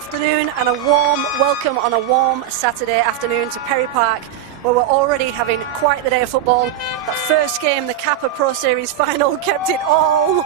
afternoon and a warm welcome on a warm Saturday afternoon to Perry Park, where we're already having quite the day of football. That first game, the Kappa Pro Series final, kept it all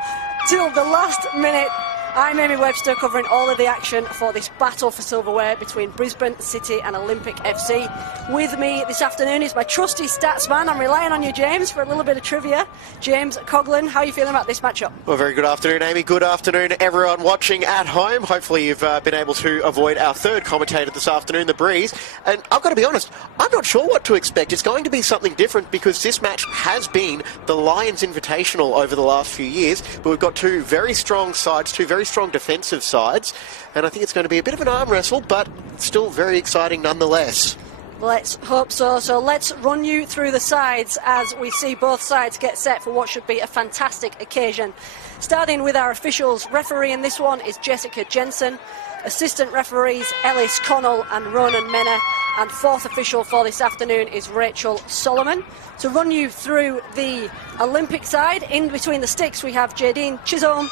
till the last minute. I'm Amy Webster, covering all of the action for this battle for silverware between Brisbane City and Olympic FC. With me this afternoon is my trusty stats man. I'm relying on you, James, for a little bit of trivia. James Coughlin, how are you feeling about this matchup? Well, very good afternoon, Amy. Good afternoon, everyone watching at home. Hopefully you've been able to avoid our third commentator this afternoon, The Breeze. And I've got to be honest, I'm not sure what to expect. It's going to be something different because this match has been the Lions Invitational over the last few years. But we've got two very strong sides, two very strong defensive sides, and I think it's going to be a bit of an arm wrestle, but still very exciting nonetheless. Let's hope so. So let's run you through the sides as we see both sides get set for what should be a fantastic occasion. Starting with our officials, referee in this one is Jessica Jensen, assistant referees Ellis Connell and Ronan Mena, and fourth official for this afternoon is Rachel Solomon. To run you through the Olympic side, in between the sticks we have Jadine Chisholm.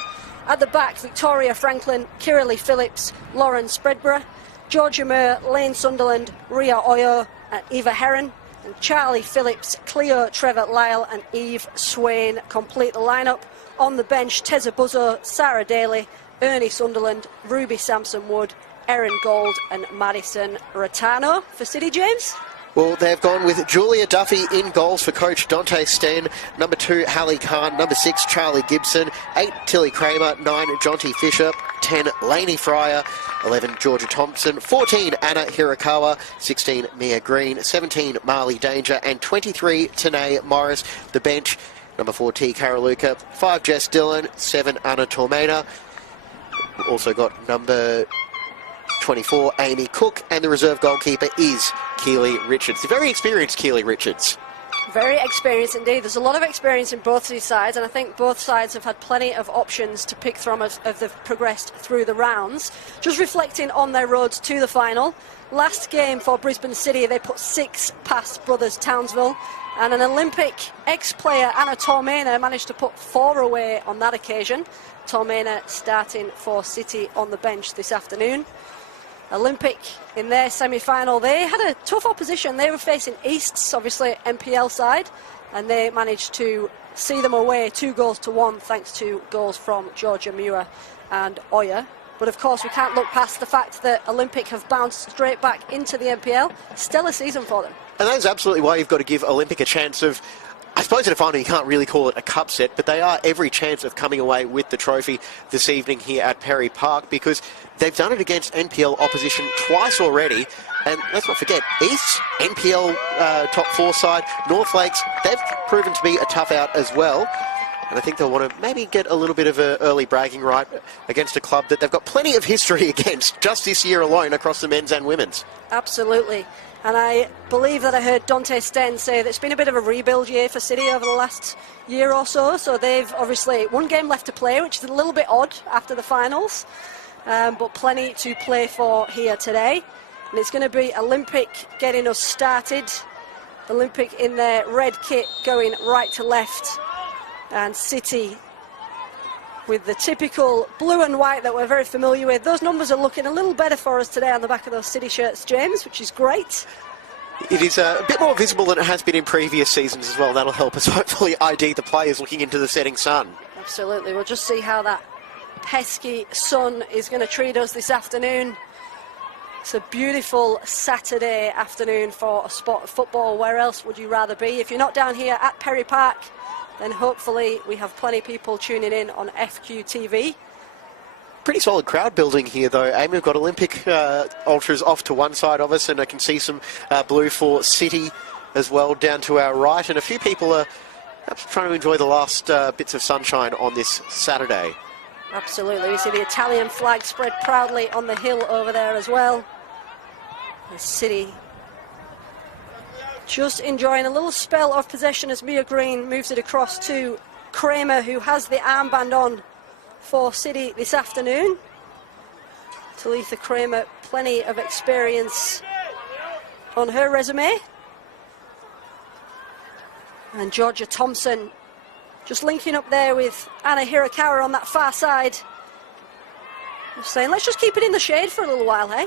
At the back, Victoria Franklin, Kiralee Phillips, Lauren Spreadborough, Georgia Moore, Lane Sunderland, Ria Oyo and Eva Heron, and Charlie Phillips, Cleo Trevor Lyle and Eve Swain complete the lineup. On the bench, Teza Buzzo, Sarah Daly, Ernie Sunderland, Ruby Sampson Wood, Erin Gold and Madison Ratano. For City, James? Well, they've gone with Julia Duffy in goals for coach Dante Sten, number 2 Hallie Khan, number 6 Charlie Gibson, 8 Tilly Kramer, 9 Jonty Fisher, 10 Lainey Fryer, 11 Georgia Thompson, 14 Anna Hirakawa, 16 Mia Green, 17 Marley Danger and 23 Tanae Morris. The bench, number 4 T Karaluka, 5 Jess Dillon, 7 Anna Tormena. Also got number 24 Amy Cook, and the reserve goalkeeper is Keely Richards, the very experienced Keely Richards. Very experienced indeed. There's a lot of experience in both these sides, and I think both sides have had plenty of options to pick from as they've progressed through the rounds. Just reflecting on their roads to the final, last game for Brisbane City they put 6 past Brothers Townsville, and an Olympic ex-player Anna Tormena managed to put 4 away on that occasion. Tormena starting for City on the bench this afternoon. Olympic in their semi-final, they had a tough opposition. They were facing Easts, obviously NPL side, and they managed to see them away 2-1 thanks to goals from Georgia Muir and Oya. But of course we can't look past the fact that Olympic have bounced straight back into the NPL. Stellar season for them. And that is absolutely why you've got to give Olympic a chance of, I suppose in a final you can't really call it a cup set, but they are every chance of coming away with the trophy this evening here at Perry Park, because they've done it against NPL opposition twice already. And let's not forget, East's NPL top 4 side, North Lakes, they've proven to be a tough out as well. And I think they'll want to maybe get a little bit of an early bragging right against a club that they've got plenty of history against just this year alone across the men's and women's. Absolutely. And I believe that I heard Dante Sten say that it's been a bit of a rebuild year for City over the last year or so. So they've obviously one game left to play, which is a little bit odd after the finals, but plenty to play for here today. And it's going to be Olympic getting us started. Olympic in their red kit going right to left, and City with the typical blue and white that we're very familiar with. Those numbers are looking a little better for us today on the back of those City shirts, James, which is great. It is a bit more visible than it has been in previous seasons as well. That'll help us hopefully ID the players looking into the setting sun. Absolutely. We'll just see how that pesky sun is going to treat us this afternoon. It's a beautiful Saturday afternoon for a sport of football. Where else would you rather be? If you're not down here at Perry Park, then hopefully we have plenty of people tuning in on FQTV. Pretty solid crowd building here though, Amy. We've got Olympic ultras off to one side of us, and I can see some blue for City as well down to our right, and a few people are perhaps trying to enjoy the last bits of sunshine on this Saturday. Absolutely. We see the Italian flag spread proudly on the hill over there as well. The City just enjoying a little spell of possession as Mia Green moves it across to Kramer, who has the armband on for City this afternoon. Talitha Kramer, plenty of experience on her resume. And Georgia Thompson just linking up there with Anna Hirakawa on that far side. Just saying, let's just keep it in the shade for a little while, hey?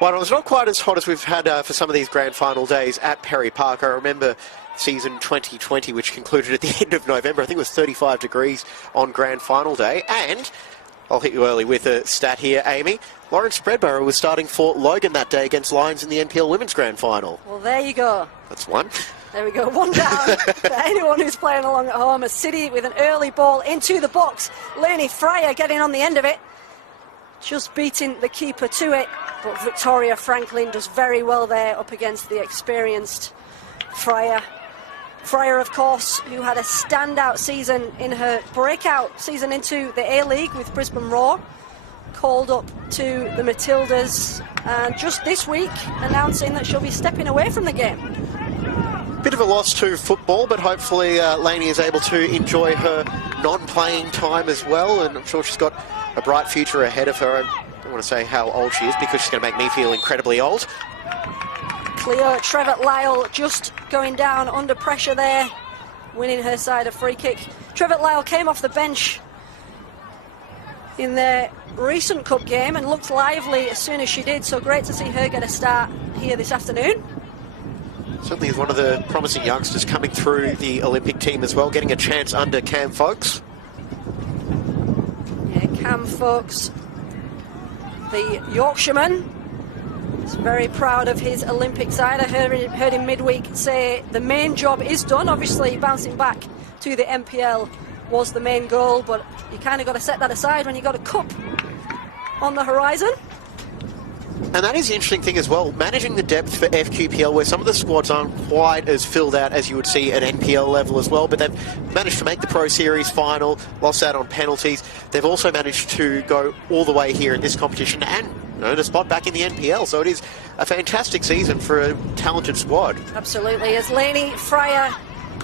Well, it was not quite as hot as we've had for some of these grand final days at Perry Park. I remember season 2020, which concluded at the end of November. I think it was 35 degrees on grand final day. And I'll hit you early with a stat here, Amy. Lawrence Spreadborough was starting for Logan that day against Lions in the NPL Women's Grand Final. Well, there you go. That's one. There we go, one down for anyone who's playing along at home. A City with an early ball into the box. Lainey Fryer getting on the end of it. Just beating the keeper to it. But Victoria Franklin does very well there up against the experienced Fryer. Fryer, of course, who had a standout season in her breakout season into the A-League with Brisbane Roar. Called up to the Matildas, and just this week announcing that she'll be stepping away from the game. Bit of a loss to football, but hopefully Lainey is able to enjoy her non-playing time as well, and I'm sure she's got a bright future ahead of her. I don't want to say how old she is because she's going to make me feel incredibly old. Cleo Trevitt-Lyle just going down under pressure there, winning her side a free kick. Trevitt-Lyle came off the bench in their recent cup game and looked lively as soon as she did, so great to see her get a start here this afternoon. Certainly is one of the promising youngsters coming through the Olympic team as well, getting a chance under Cam Folks. Yeah, Cam Folks, the Yorkshireman, is very proud of his Olympic side. I heard him midweek say the main job is done. Obviously bouncing back to the NPL was the main goal, but you kind of got to set that aside when you got a cup on the horizon. And that is the interesting thing as well, managing the depth for FQPL, where some of the squads aren't quite as filled out as you would see at NPL level as well, but they've managed to make the Pro Series final, lost out on penalties. They've also managed to go all the way here in this competition and earn a spot back in the NPL, so it is a fantastic season for a talented squad. Absolutely, as Lainey Fryer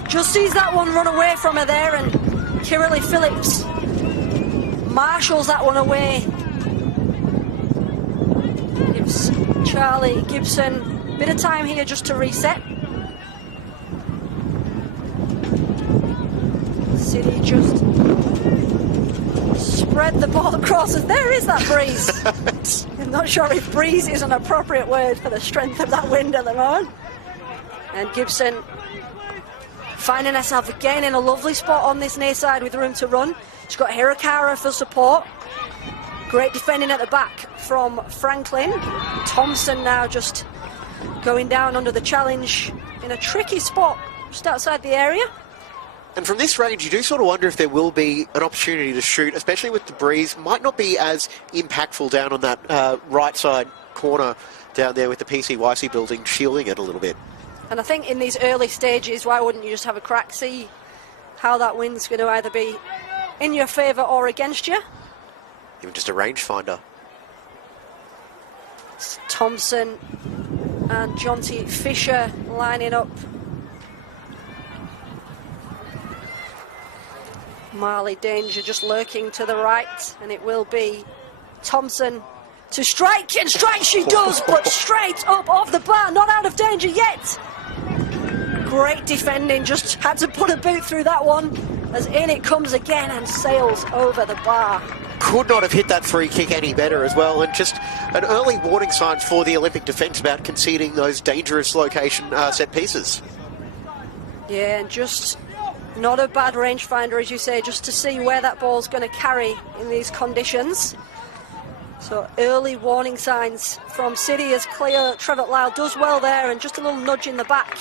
just sees that one run away from her there, and Kirrily Phillips marshals that one away. Gives Charlie Gibson a bit of time here just to reset. City just spread the ball across, and there is that breeze. I'm not sure if breeze is an appropriate word for the strength of that wind at the moment. And Gibson finding herself again in a lovely spot on this near side with room to run. She's got Hirakara for support. Great defending at the back from Franklin. Thompson now just going down under the challenge in a tricky spot just outside the area. And from this range, you do sort of wonder if there will be an opportunity to shoot, especially with the breeze. Might not be as impactful down on that right side corner down there with the PCYC building shielding it a little bit. And I think in these early stages, why wouldn't you just have a crack, see how that wind's going to either be in your favour or against you. Even just a rangefinder. It's Thompson and Jonty Fisher lining up. Marley Danger just lurking to the right, and it will be Thompson to strike, and strike she does, but straight up off the bar, not out of danger yet. Great defending, just had to put a boot through that one, as in it comes again and sails over the bar. Could not have hit that free kick any better as well, and just an early warning sign for the Olympic defence about conceding those dangerous location set pieces. Yeah, and just not a bad rangefinder, as you say, just to see where that ball's going to carry in these conditions. So early warning signs from City as Cleo Trevitt-Lyle does well there, and just a little nudge in the back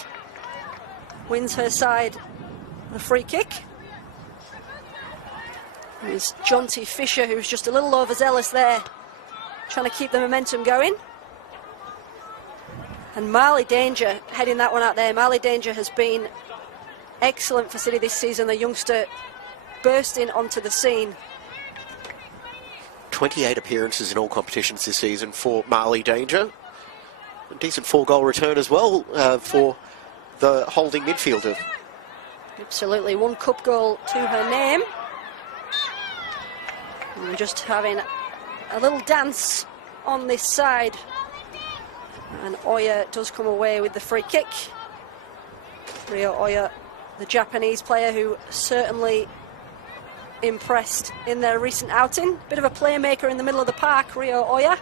wins her side the free kick. It's Jonty Fisher, who's just a little overzealous there, trying to keep the momentum going. And Marley Danger heading that one out there. Marley Danger has been excellent for City this season, the youngster bursting onto the scene. 28 appearances in all competitions this season for Marley Danger. A decent 4-goal return as well for the holding midfielder. Absolutely, one cup goal to her name. And just having a little dance on this side. And Oya does come away with the free kick. Rio Oya, the Japanese player who certainly impressed in their recent outing. Bit of a playmaker in the middle of the park, Rio Oya.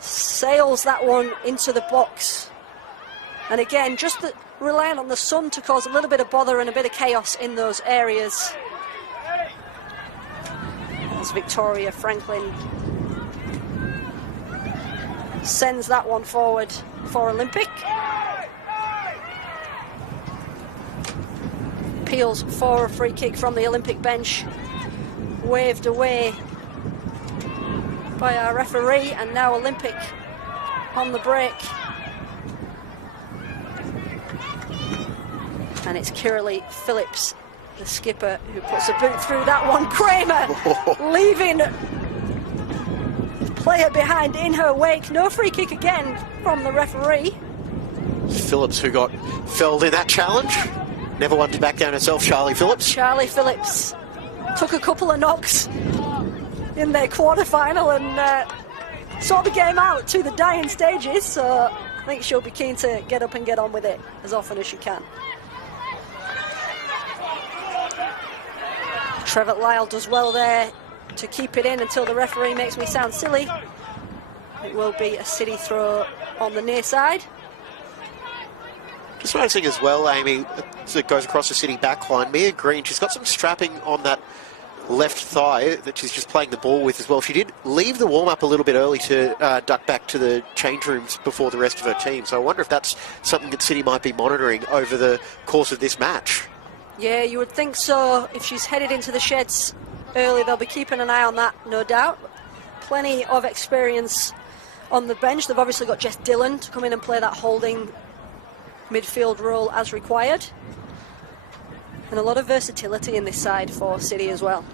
Sails that one into the box. And again, just relying on the sun to cause a little bit of bother and a bit of chaos in those areas. As Victoria Franklin sends that one forward for Olympic. Appeals for a free kick from the Olympic bench. Waved away by our referee, and now Olympic on the break. And it's Kiralee Phillips, the skipper, who puts a boot through that one. Kramer leaving player behind in her wake. No free kick again from the referee. Phillips, who got felled in that challenge. Never one to back down herself, Charlie Phillips. Charlie Phillips took a couple of knocks in their quarter-final and saw the game out to the dying stages, so I think she'll be keen to get up and get on with it as often as she can. Trevor Lyle does well there to keep it in until the referee makes me sound silly. It will be a City throw on the near side. Just noticing as well, Amy, as it goes across the City backline, Mia Green, she's got some strapping on that left thigh that she's just playing the ball with as well. She did leave the warm-up a little bit early to duck back to the change rooms before the rest of her team. So I wonder if that's something that City might be monitoring over the course of this match. Yeah, you would think so. If she's headed into the sheds early, they'll be keeping an eye on that, no doubt. Plenty of experience on the bench. They've obviously got Jess Dillon to come in and play that holding midfield role as required. And a lot of versatility in this side for City as well.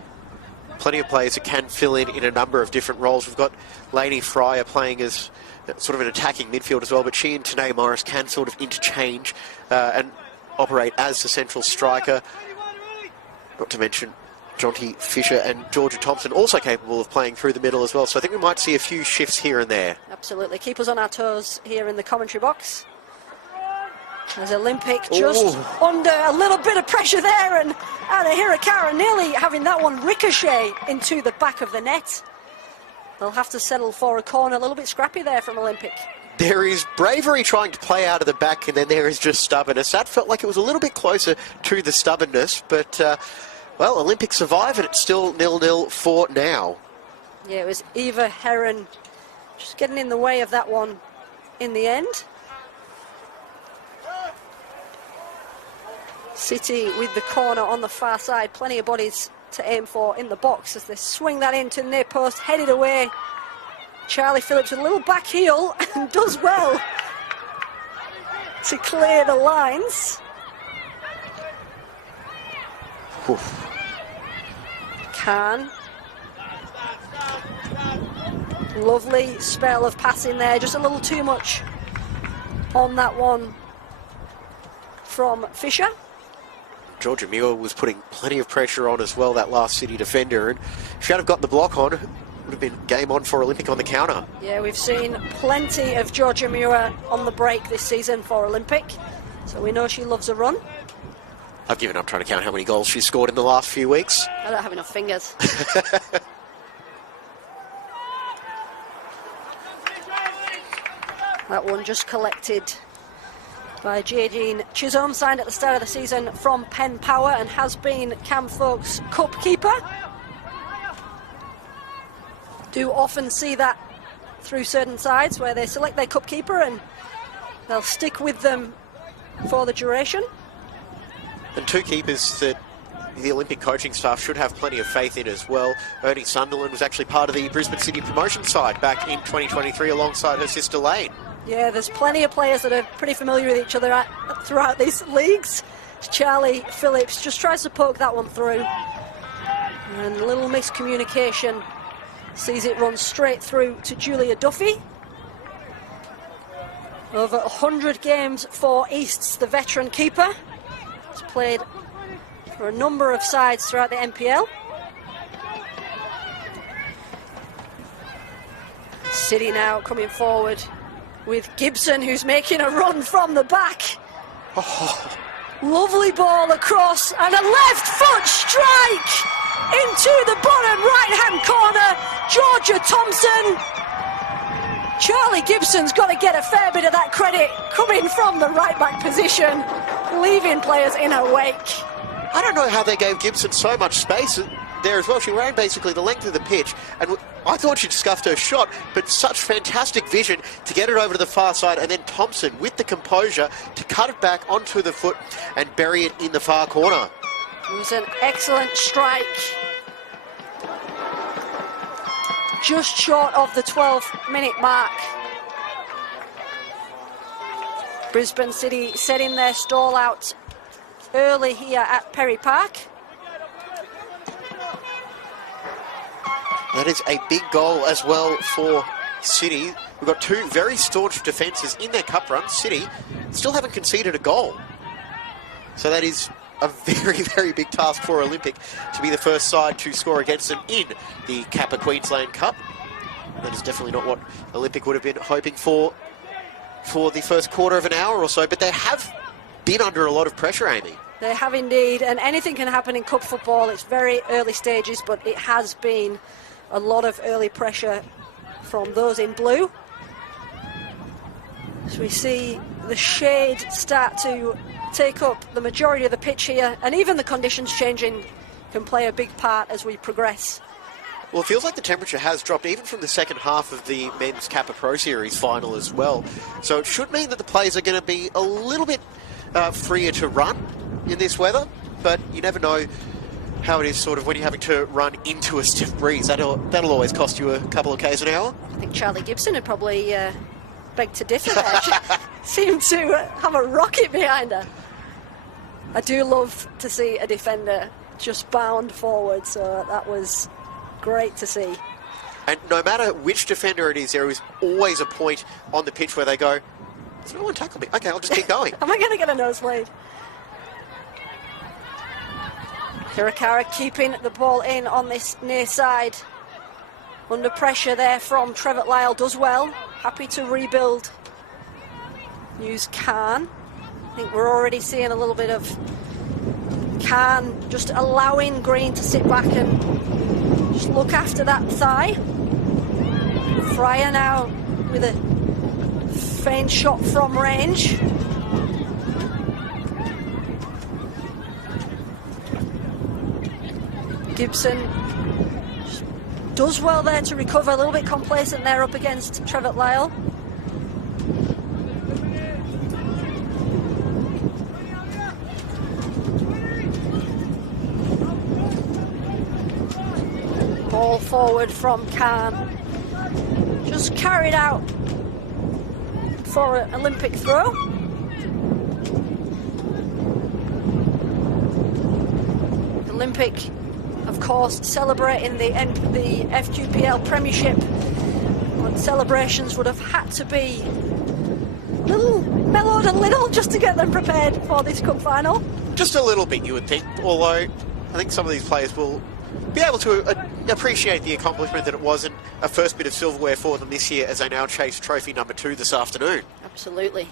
Plenty of players that can fill in a number of different roles. We've got Lainey Fryer playing as sort of an attacking midfield as well, but she and Tanae Morris can sort of interchange and operate as the central striker. Not to mention Jonty Fisher and Georgia Thompson also capable of playing through the middle as well. So I think we might see a few shifts here and there. Absolutely. Keep us on our toes here in the commentary box. As Olympic just under a little bit of pressure there, and Anna Hirakara nearly having that one ricochet into the back of the net. They'll have to settle for a corner. A little bit scrappy there from Olympic. There is bravery trying to play out of the back, and then there is just stubbornness. That felt like it was a little bit closer to the stubbornness, but, well, Olympic survive, and it's still 0-0 for now. Yeah, it was Eva Heron just getting in the way of that one in the end. City with the corner on the far side. Plenty of bodies to aim for in the box as they swing that into the near post, headed away. Charlie Phillips with a little back heel and does well to clear the lines. Oof. Khan. Lovely spell of passing there, just a little too much on that one from Fisher. Georgia Muir was putting plenty of pressure on as well, that last City defender, and if she had have got the block on, it would have been game on for Olympic on the counter. Yeah, we've seen plenty of Georgia Muir on the break this season for Olympic, so we know she loves a run. I've given up trying to count how many goals she's scored in the last few weeks. I don't have enough fingers. That one just collected by Jadine Chisholm, signed at the start of the season from Penn Power and has been Cam Folkes' cup keeper. Do often see that through certain sides where they select their cup keeper and they'll stick with them for the duration. And two keepers that the Olympic coaching staff should have plenty of faith in as well. Ernie Sunderland was actually part of the Brisbane City promotion side back in 2023 alongside her sister Lane. Yeah, there's plenty of players that are pretty familiar with each other throughout these leagues. Charlie Phillips just tries to poke that one through. And a little miscommunication sees it run straight through to Julia Duffy. Over 100 games for Easts, the veteran keeper. He's played for a number of sides throughout the NPL. City now coming forward with Gibson, who's making a run from the back. Oh, Lovely ball across and a left foot strike into the bottom right-hand corner. Georgia Thompson. Charlie Gibson's got to get a fair bit of that credit coming from the right-back position, leaving players in her wake. I don't know how they gave Gibson so much space there as well. She ran basically the length of the pitch, and I thought she'd scuffed her shot, but such fantastic vision to get it over to the far side, and then Thompson with the composure to cut it back onto the foot and bury it in the far corner. It was an excellent strike. Just short of the 12-minute mark. Brisbane City setting their stall out early here at Perry Park. That is a big goal as well for City. We've got two very staunch defences in their cup run. City still haven't conceded a goal. So that is a very, very big task for Olympic to be the first side to score against them in the Kappa Queensland Cup. That is definitely not what Olympic would have been hoping for the first quarter of an hour or so, but they have been under a lot of pressure, Amy. They have indeed, and anything can happen in cup football. It's very early stages, but it has been a lot of early pressure from those in blue. So we see the shade start to take up the majority of the pitch here, and even the conditions changing can play a big part as we progress. Well, it feels like the temperature has dropped even from the second half of the Men's Kappa Pro Series final as well. So it should mean that the players are going to be a little bit freer to run in this weather, but you never know how it is sort of when you're having to run into a stiff breeze. That'll always cost you a couple of Ks an hour. I think Charlie Gibson had probably begged to differ there. She seemed to have a rocket behind her. I do love to see a defender just bound forward, so that was great to see. And no matter which defender it is, there is always a point on the pitch where they go, "There's no one tackle me. Okay, I'll just keep going." Am I going to get a nosebleed? Hirakara keeping the ball in on this near side. Under pressure there from Trevor Lyle, does well. Happy to rebuild. Use Khan. I think we're already seeing a little bit of Khan just allowing Green to sit back and just look after that thigh. Fryer now with a feint shot from range. Gibson does well there to recover, a little bit complacent there up against Trevor Lyle. Ball forward from Khan. Just carried out for an Olympic throw. Olympic, of course, celebrating the FQPL Premiership. And celebrations would have had to be a little mellowed a little just to get them prepared for this cup final. Just a little bit, you would think, although I think some of these players will be able to appreciate the accomplishment that it wasn't a first bit of silverware for them this year as they now chase trophy number 2 this afternoon. Absolutely.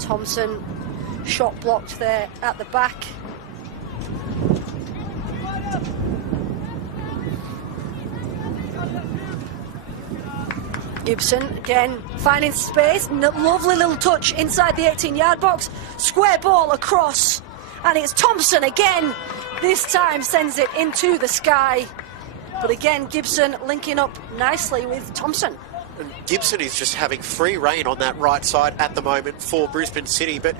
Thompson, shot blocked there at the back. Gibson again finding space, lovely little touch inside the 18-yard box, square ball across, and it's Thompson again. This time sends it into the sky, but again Gibson linking up nicely with Thompson. And Gibson is just having free rein on that right side at the moment for Brisbane City, but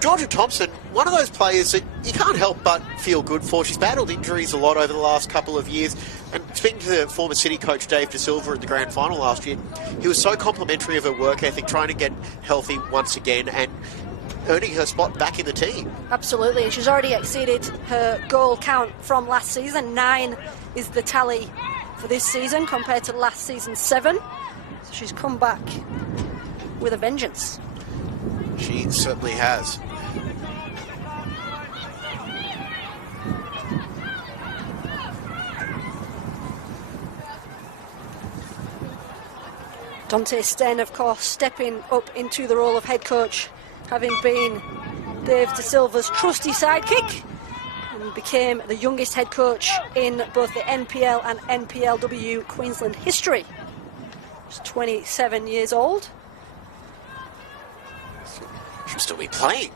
Georgia Thompson, one of those players that you can't help but feel good for. She's battled injuries a lot over the last couple of years. And speaking to the former City coach Dave De Silva at the grand final last year, he was so complimentary of her work ethic, trying to get healthy once again and earning her spot back in the team. Absolutely, and she's already exceeded her goal count from last season. 9 is the tally for this season compared to last season's 7. So she's come back with a vengeance. She certainly has. Dante Sten, of course, stepping up into the role of head coach, having been Dave De Silva's trusty sidekick, and became the youngest head coach in both the NPL and NPLW Queensland history. He's 27 years old. Should still be playing.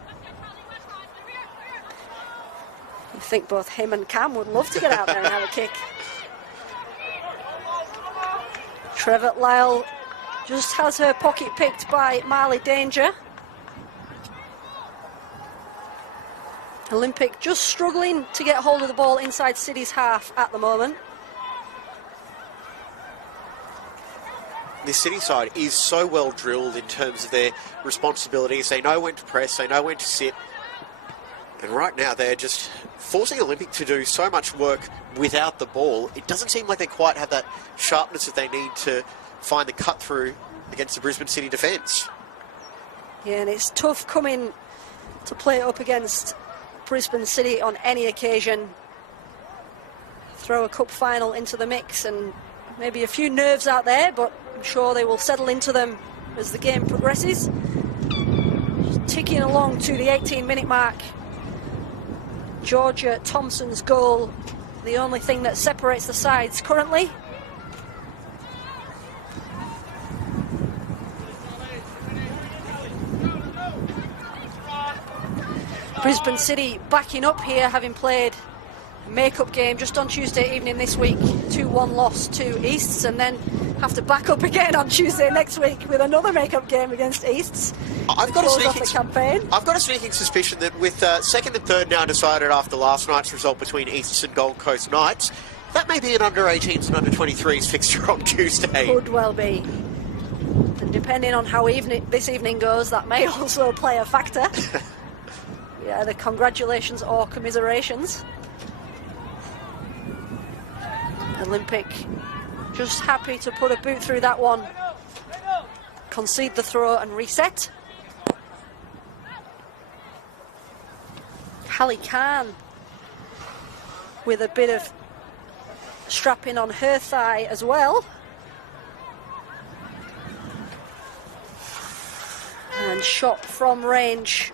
I think both him and Cam would love to get out there and have a kick. Trevor Lyle just has her pocket picked by Marley Danger. Olympic just struggling to get hold of the ball inside City's half at the moment. This City side is so well drilled in terms of their responsibilities. They know when to press, they know when to sit. And right now they're just forcing Olympic to do so much work without the ball. It doesn't seem like they quite have that sharpness that they need to find the cut through against the Brisbane City defence. Yeah, and it's tough coming to play up against Brisbane City on any occasion. Throw a cup final into the mix and maybe a few nerves out there, but I'm sure they will settle into them as the game progresses. Just ticking along to the 18-minute mark. Georgia Thompson's goal, the only thing that separates the sides currently. Brisbane City backing up here, having played a make-up game just on Tuesday evening this week, 2-1 loss to Easts, and then have to back up again on Tuesday next week with another make-up game against Easts. I've got a sneaking suspicion that with second and third now decided after last night's result between Easts and Gold Coast Knights, that may be an under-18s and under-23s fixture on Tuesday. Could well be. And depending on how this evening goes, that may also play a factor. Yeah, the congratulations or commiserations. Olympic just happy to put a boot through that one. Concede the throw and reset. Hallie Khan with a bit of strapping on her thigh as well. And shot from range.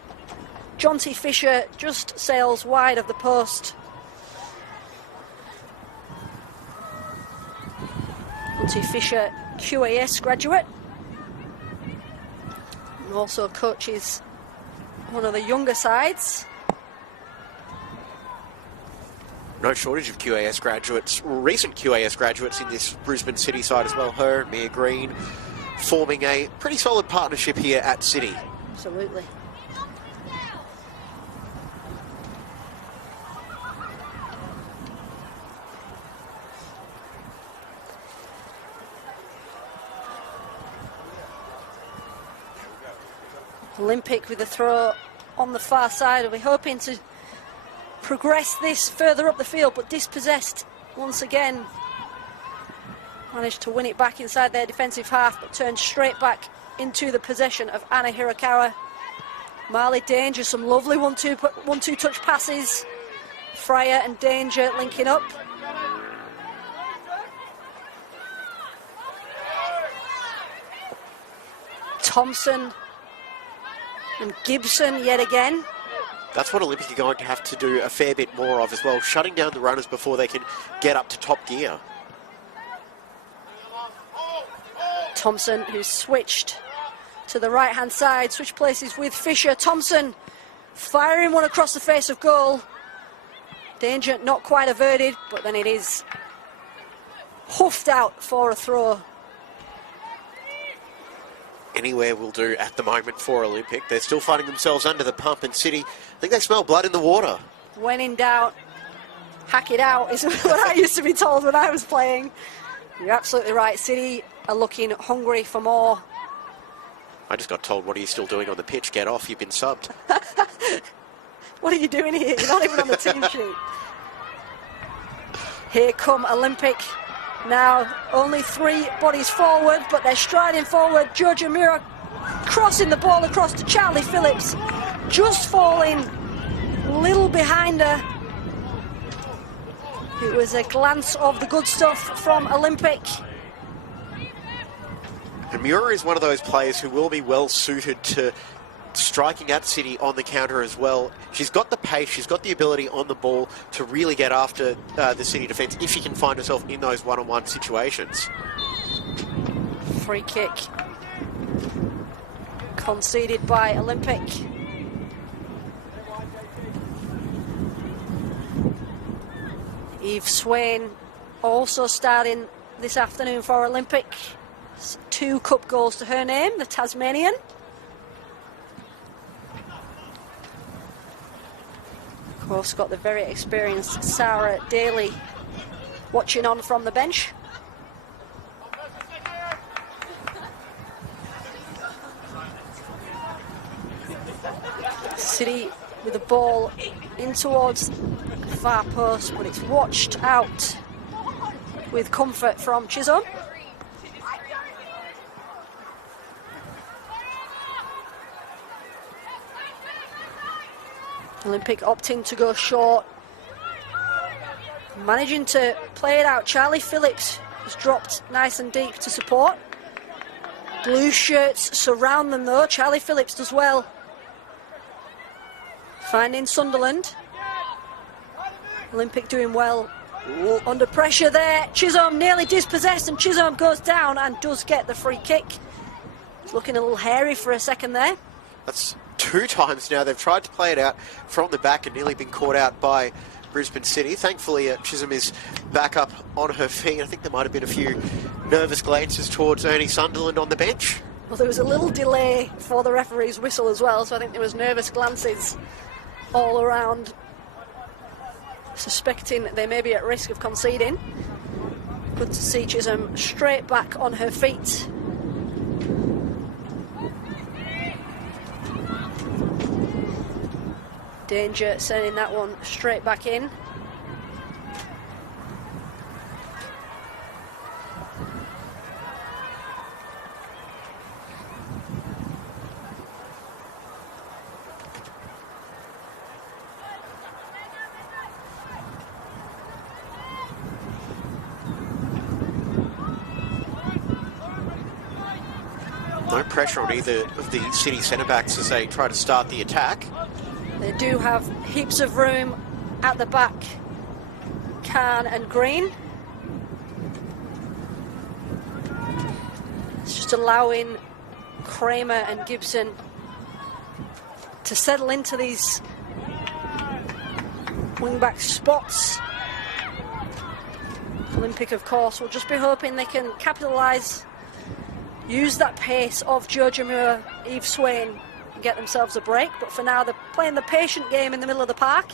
Jonty Fisher just sails wide of the post. Jonty Fisher, QAS graduate. And also coaches one of the younger sides. No shortage of QAS graduates, recent QAS graduates in this Brisbane City side as well. Her and Mia Green forming a pretty solid partnership here at City. Absolutely. Olympic with the throw on the far side. We're hoping to progress this further up the field, but dispossessed once again. Managed to win it back inside their defensive half, but turned straight back into the possession of Anna Hirakawa. Marley Danger, some lovely one-two touch passes. Fryer and Danger linking up. Thompson and Gibson yet again. That's what Olympic are going to have to do a fair bit more of as well, shutting down the runners before they can get up to top gear. Thompson, who's switched to the right-hand side, switch places with Fisher. Thompson firing one across the face of goal. Danger not quite averted, but then it is hoofed out for a throw. Anywhere will do at the moment for Olympic. They're still finding themselves under the pump, and City, I think they smell blood in the water. When in doubt, hack it out is what I used to be told when I was playing. You're absolutely right. City are looking hungry for more. I just got told, what are you still doing on the pitch? Get off, you've been subbed. What are you doing here? You're not even on the team sheet. Here come Olympic. Now only 3 bodies forward, but they're striding forward. Georgia Mira crossing the ball across to Charlie Phillips, just falling a little behind her. It was a glance of the good stuff from Olympic. Mura is one of those players who will be well suited to striking at City on the counter as well. She's got the pace, she's got the ability on the ball to really get after the City defence if she can find herself in those one-on-one situations. Free kick conceded by Olympic. Eve Swain also starting this afternoon for Olympic. 2 cup goals to her name, the Tasmanian. Of course, got the very experienced Sarah Daly watching on from the bench. City with the ball in towards the far post, but it's watched out with comfort from Chisholm. Olympic opting to go short, managing to play it out. Charlie Phillips has dropped nice and deep to support. Blue shirts surround them though. Charlie Phillips does well. Finding Sunderland. Olympic doing well. Ooh, under pressure there. Chisholm nearly dispossessed, and Chisholm goes down and does get the free kick. It's looking a little hairy for a second there. That's 2 times now they've tried to play it out from the back and nearly been caught out by Brisbane City. Thankfully, Chisholm is back up on her feet. I think there might have been a few nervous glances towards Ernie Sunderland on the bench. Well, there was a little delay for the referee's whistle as well, so I think there was nervous glances all around, suspecting they may be at risk of conceding. Good to see Chisholm straight back on her feet. Danger sending that one straight back in. No pressure on either of the City centre-backs as they try to start the attack. They do have heaps of room at the back. Khan and Green. It's just allowing Kramer and Gibson to settle into these wing-back spots. Olympic, of course, will just be hoping they can capitalise, use that pace of Jojo Moore, Eve Swain, and get themselves a break. But for now, they're playing the patient game in the middle of the park.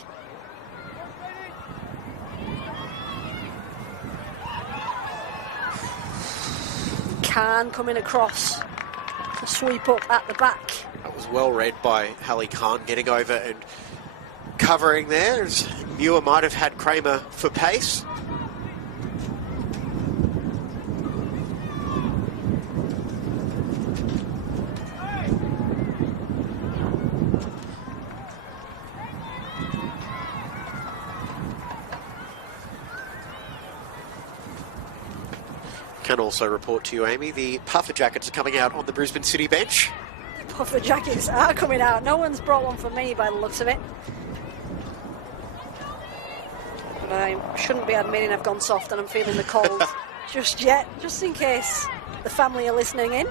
Khan coming across to sweep up at the back. That was well read by Hallie Khan, getting over and covering there, as Muir might have had Kramer for pace. Can also report to you, Amy, the puffer jackets are coming out on the Brisbane City bench. Puffer jackets are coming out. No one's brought one for me by the looks of it. But I shouldn't be admitting I've gone soft and I'm feeling the cold just yet, just in case the family are listening in.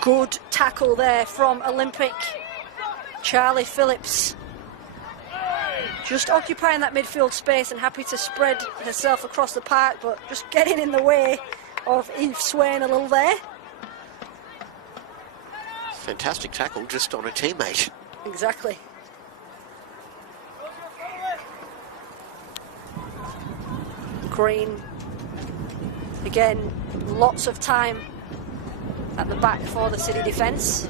Good tackle there from Olympic. Charlie Phillips just occupying that midfield space and happy to spread herself across the park, but just getting in the way of Eve Swain a little there. Fantastic tackle just on a teammate. Exactly. Green. Again, lots of time at the back for the City defence.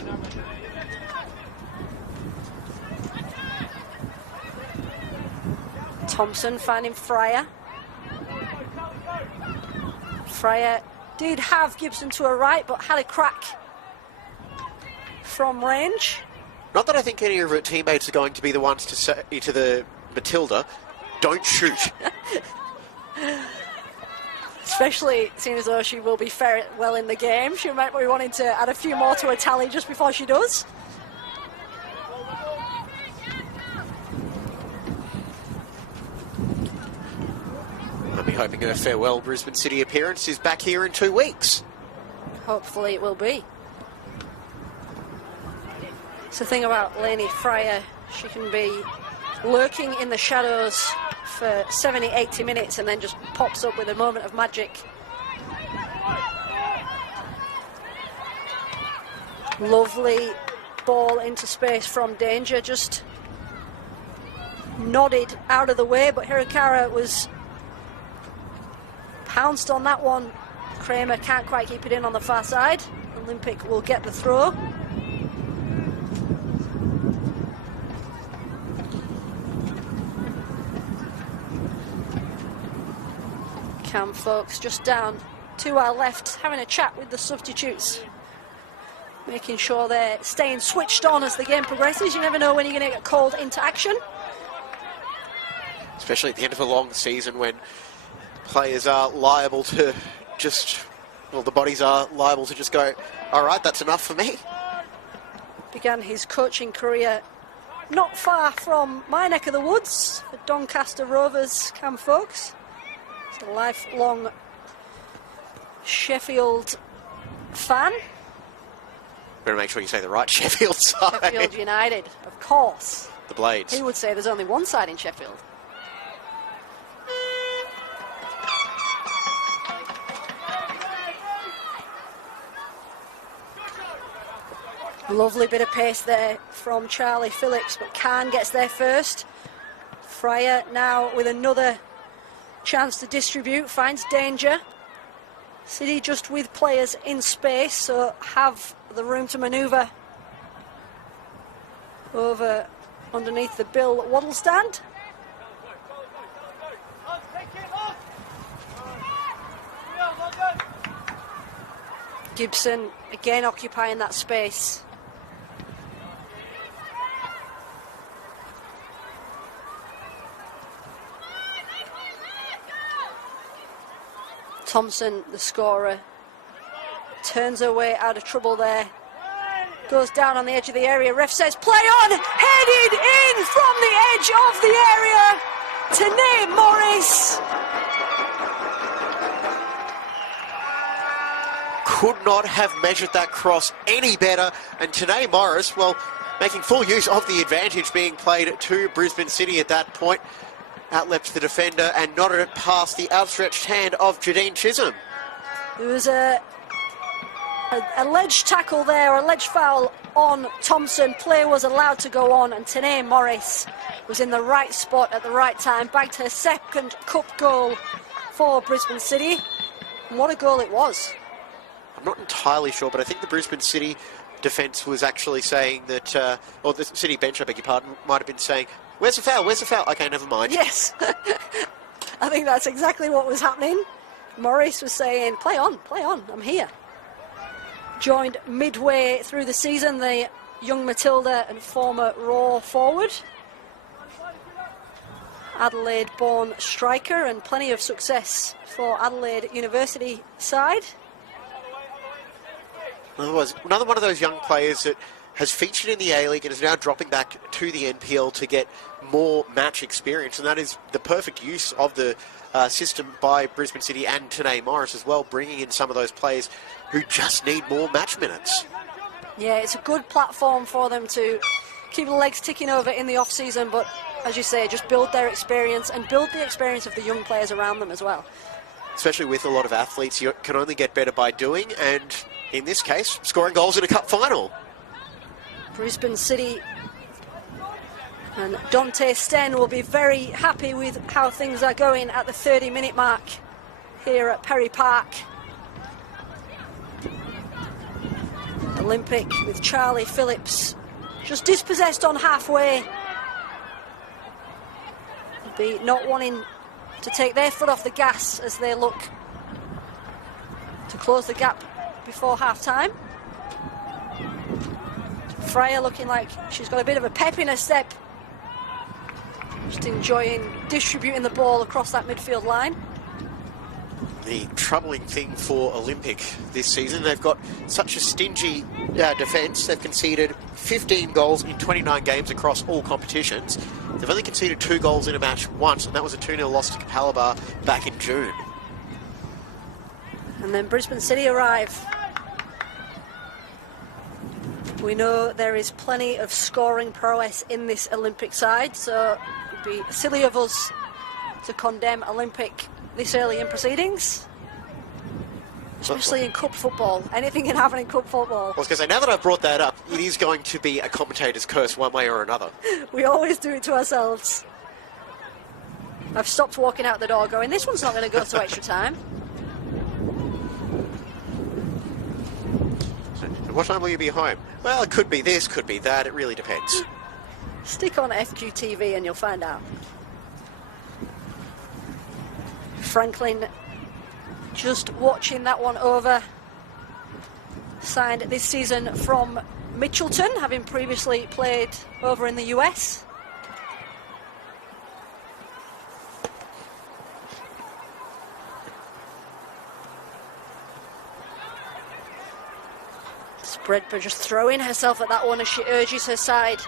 Thompson finding Fryer. Fryer did have Gibson to her right, but had a crack from range. Not that I think any of her teammates are going to be the ones to say to the Matilda, don't shoot. Especially seeing as though she will be fair well in the game. She might be wanting to add a few more to her tally just before she does. I'll be hoping her farewell Brisbane City appearance is back here in 2 weeks. Hopefully it will be. It's the thing about Lainey Fryer. She can be lurking in the shadows for 70, 80 minutes and then just pops up with a moment of magic. Lovely ball into space from Danger, just nodded out of the way, but Hirokara was pounced on that one. Kramer can't quite keep it in on the far side. Olympic will get the throw. Cam folks just down to our left, having a chat with the substitutes, making sure they're staying switched on as the game progresses. You never know when you're going to get called into action. Especially at the end of a long season when players are liable to just, well, the bodies are liable to just go, all right, that's enough for me. Began his coaching career not far from my neck of the woods, for Doncaster Rovers, Cam folks. He's a lifelong Sheffield fan. Better make sure you say the right Sheffield side. Sheffield United, of course. The Blades. He would say there's only one side in Sheffield. Lovely bit of pace there from Charlie Phillips, but Khan gets there first. Fryer now with another chance to distribute, finds Danger. City just with players in space, so have the room to manoeuvre over underneath the Bill Waddle stand. Gibson again occupying that space. Thompson, the scorer, turns her way out of trouble there. Goes down on the edge of the area. Ref says play on. Headed in from the edge of the area. Tanae Morris. Could not have measured that cross any better. And Tanae Morris, well, making full use of the advantage being played to Brisbane City at that point. Outleapt the defender and nodded it past the outstretched hand of Jadine Chisholm. There was a alleged tackle there, or alleged foul on Thompson. Play was allowed to go on, and Tanae Morris was in the right spot at the right time. Bagged her second cup goal for Brisbane City. And what a goal it was. I'm not entirely sure, but I think the Brisbane City defence was actually saying that, or the City bench, I beg your pardon, might have been saying, where's the foul? Where's the foul? Okay, never mind. Yes. I think that's exactly what was happening. Morris was saying, play on, I'm here. Joined midway through the season, the young Matilda and former Raw forward. Adelaide-born striker, and plenty of success for Adelaide University side. Otherwise, another one of those young players that has featured in the A-League and is now dropping back to the NPL to get more match experience, and that is the perfect use of the system by Brisbane City and Tanae Morris as well, bringing in some of those players who just need more match minutes. Yeah, it's a good platform for them to keep the legs ticking over in the off-season, but as you say, just build their experience and build the experience of the young players around them as well. Especially with a lot of athletes, you can only get better by doing, and in this case, scoring goals in a cup final. Brisbane City and Dante Sten will be very happy with how things are going at the 30-minute mark here at Perry Park. Olympic with Charlie Phillips just dispossessed on halfway. Be not wanting to take their foot off the gas as they look to close the gap before half-time. Fryer looking like she's got a bit of a pep in her step. Just enjoying distributing the ball across that midfield line. the troubling thing for Olympic this season. They've got such a stingy defence. They've conceded 15 goals in 29 games across all competitions. They've only conceded 2 goals in a match once, and that was a 2-0 loss to Kappa back in June. And then Brisbane City arrive. We know there is plenty of scoring prowess in this Olympic side, so it would be silly of us to condemn Olympic this early in proceedings, especially in cup football. Anything can happen in cup football. I was going to say, now that I've brought that up, it is going to be a commentator's curse one way or another. We always do it to ourselves. I've stopped walking out the door going, this one's not going to go to extra time. What time will you be home? Well, it could be this, could be that. It really depends. Stick on FQTV and you'll find out. Franklin just watching that one over. Signed this season from Mitchelton, having previously played over in the US. Spreadborough just throwing herself at that one as she urges her side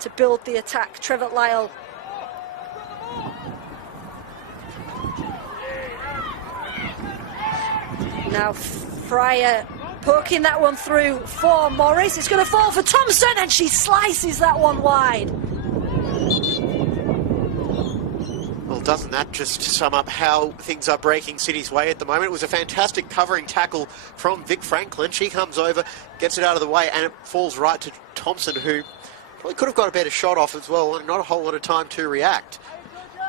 to build the attack. Trevor Lyle. Now Fryer poking that one through for Morris. It's going to fall for Thompson, and she slices that one wide. Well, doesn't that just sum up how things are breaking City's way at the moment? It was a fantastic covering tackle from Vic Franklin. She comes over, gets it out of the way, and it falls right to Thompson, who probably could have got a better shot off as well, and not a whole lot of time to react.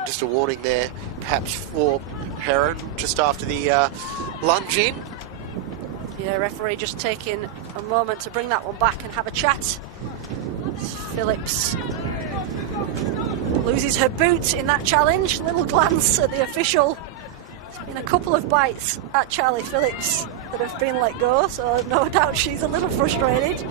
Just a warning there, perhaps for Heron, just after the lunge in. Yeah, referee just taking a moment to bring that one back and have a chat. Phillips loses her boot in that challenge. Little glance at the official. There's been a couple of bites at Charlie Phillips that have been let go, so no doubt she's a little frustrated.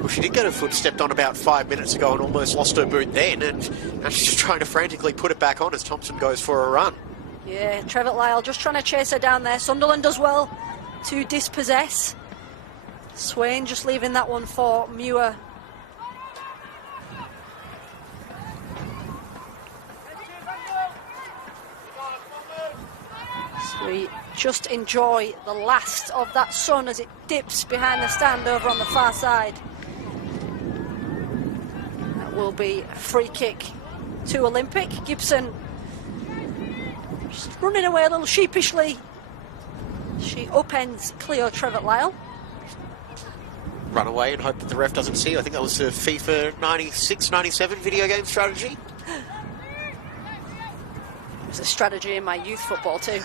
Well, she did get her foot stepped on about 5 minutes ago and almost lost her boot then, and now she's just trying to frantically put it back on as Thompson goes for a run. Yeah, Trevor Lyle just trying to chase her down there. Sunderland does well to dispossess. Swain just leaving that one for Muir. So we just enjoy the last of that sun as it dips behind the stand over on the far side. That will be a free kick to Olympic. Gibson just running away a little sheepishly. She upends Cleo Trevor Lyle. Run away and hope that the ref doesn't see. I think that was the FIFA 96, 97 video game strategy. It was a strategy in my youth football too.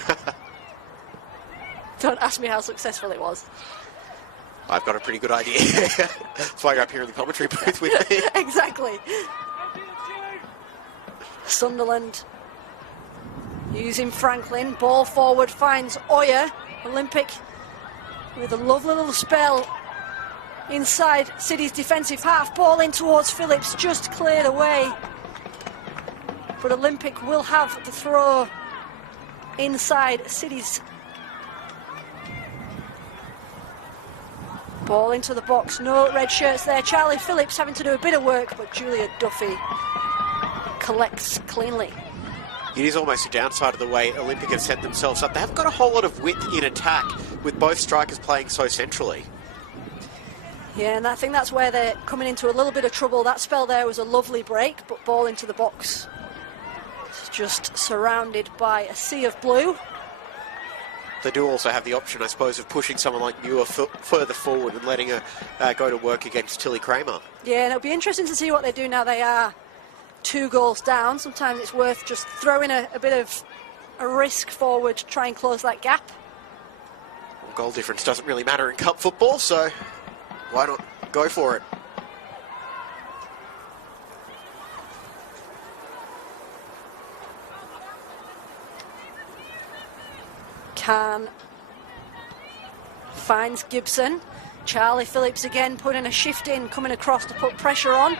Don't ask me how successful it was. I've got a pretty good idea. That's why you're up here in the commentary booth with me. Exactly. Sunderland using Franklin. Ball forward finds Oyer. Olympic with a lovely little spell inside City's defensive half. Ball in towards Phillips, just cleared away. But Olympic will have the throw inside City's. Ball into the box, no red shirts there. Charlie Phillips having to do a bit of work, but Julia Duffy collects cleanly. It is almost a downside of the way Olympic have set themselves up. They haven't got a whole lot of width in attack with both strikers playing so centrally. Yeah, and I think that's where they're coming into a little bit of trouble. That spell there was a lovely break, but ball into the box. It's just surrounded by a sea of blue. They do also have the option, I suppose, of pushing someone like Muir further forward and letting her go to work against Tilly Kramer. Yeah, and it'll be interesting to see what they do now they are 2 goals down. Sometimes it's worth just throwing a bit of a risk forward to try and close that gap. Well, goal difference doesn't really matter in cup football, so why not go for it? Khan finds Gibson. Charlie Phillips again putting a shift in, coming across to put pressure on.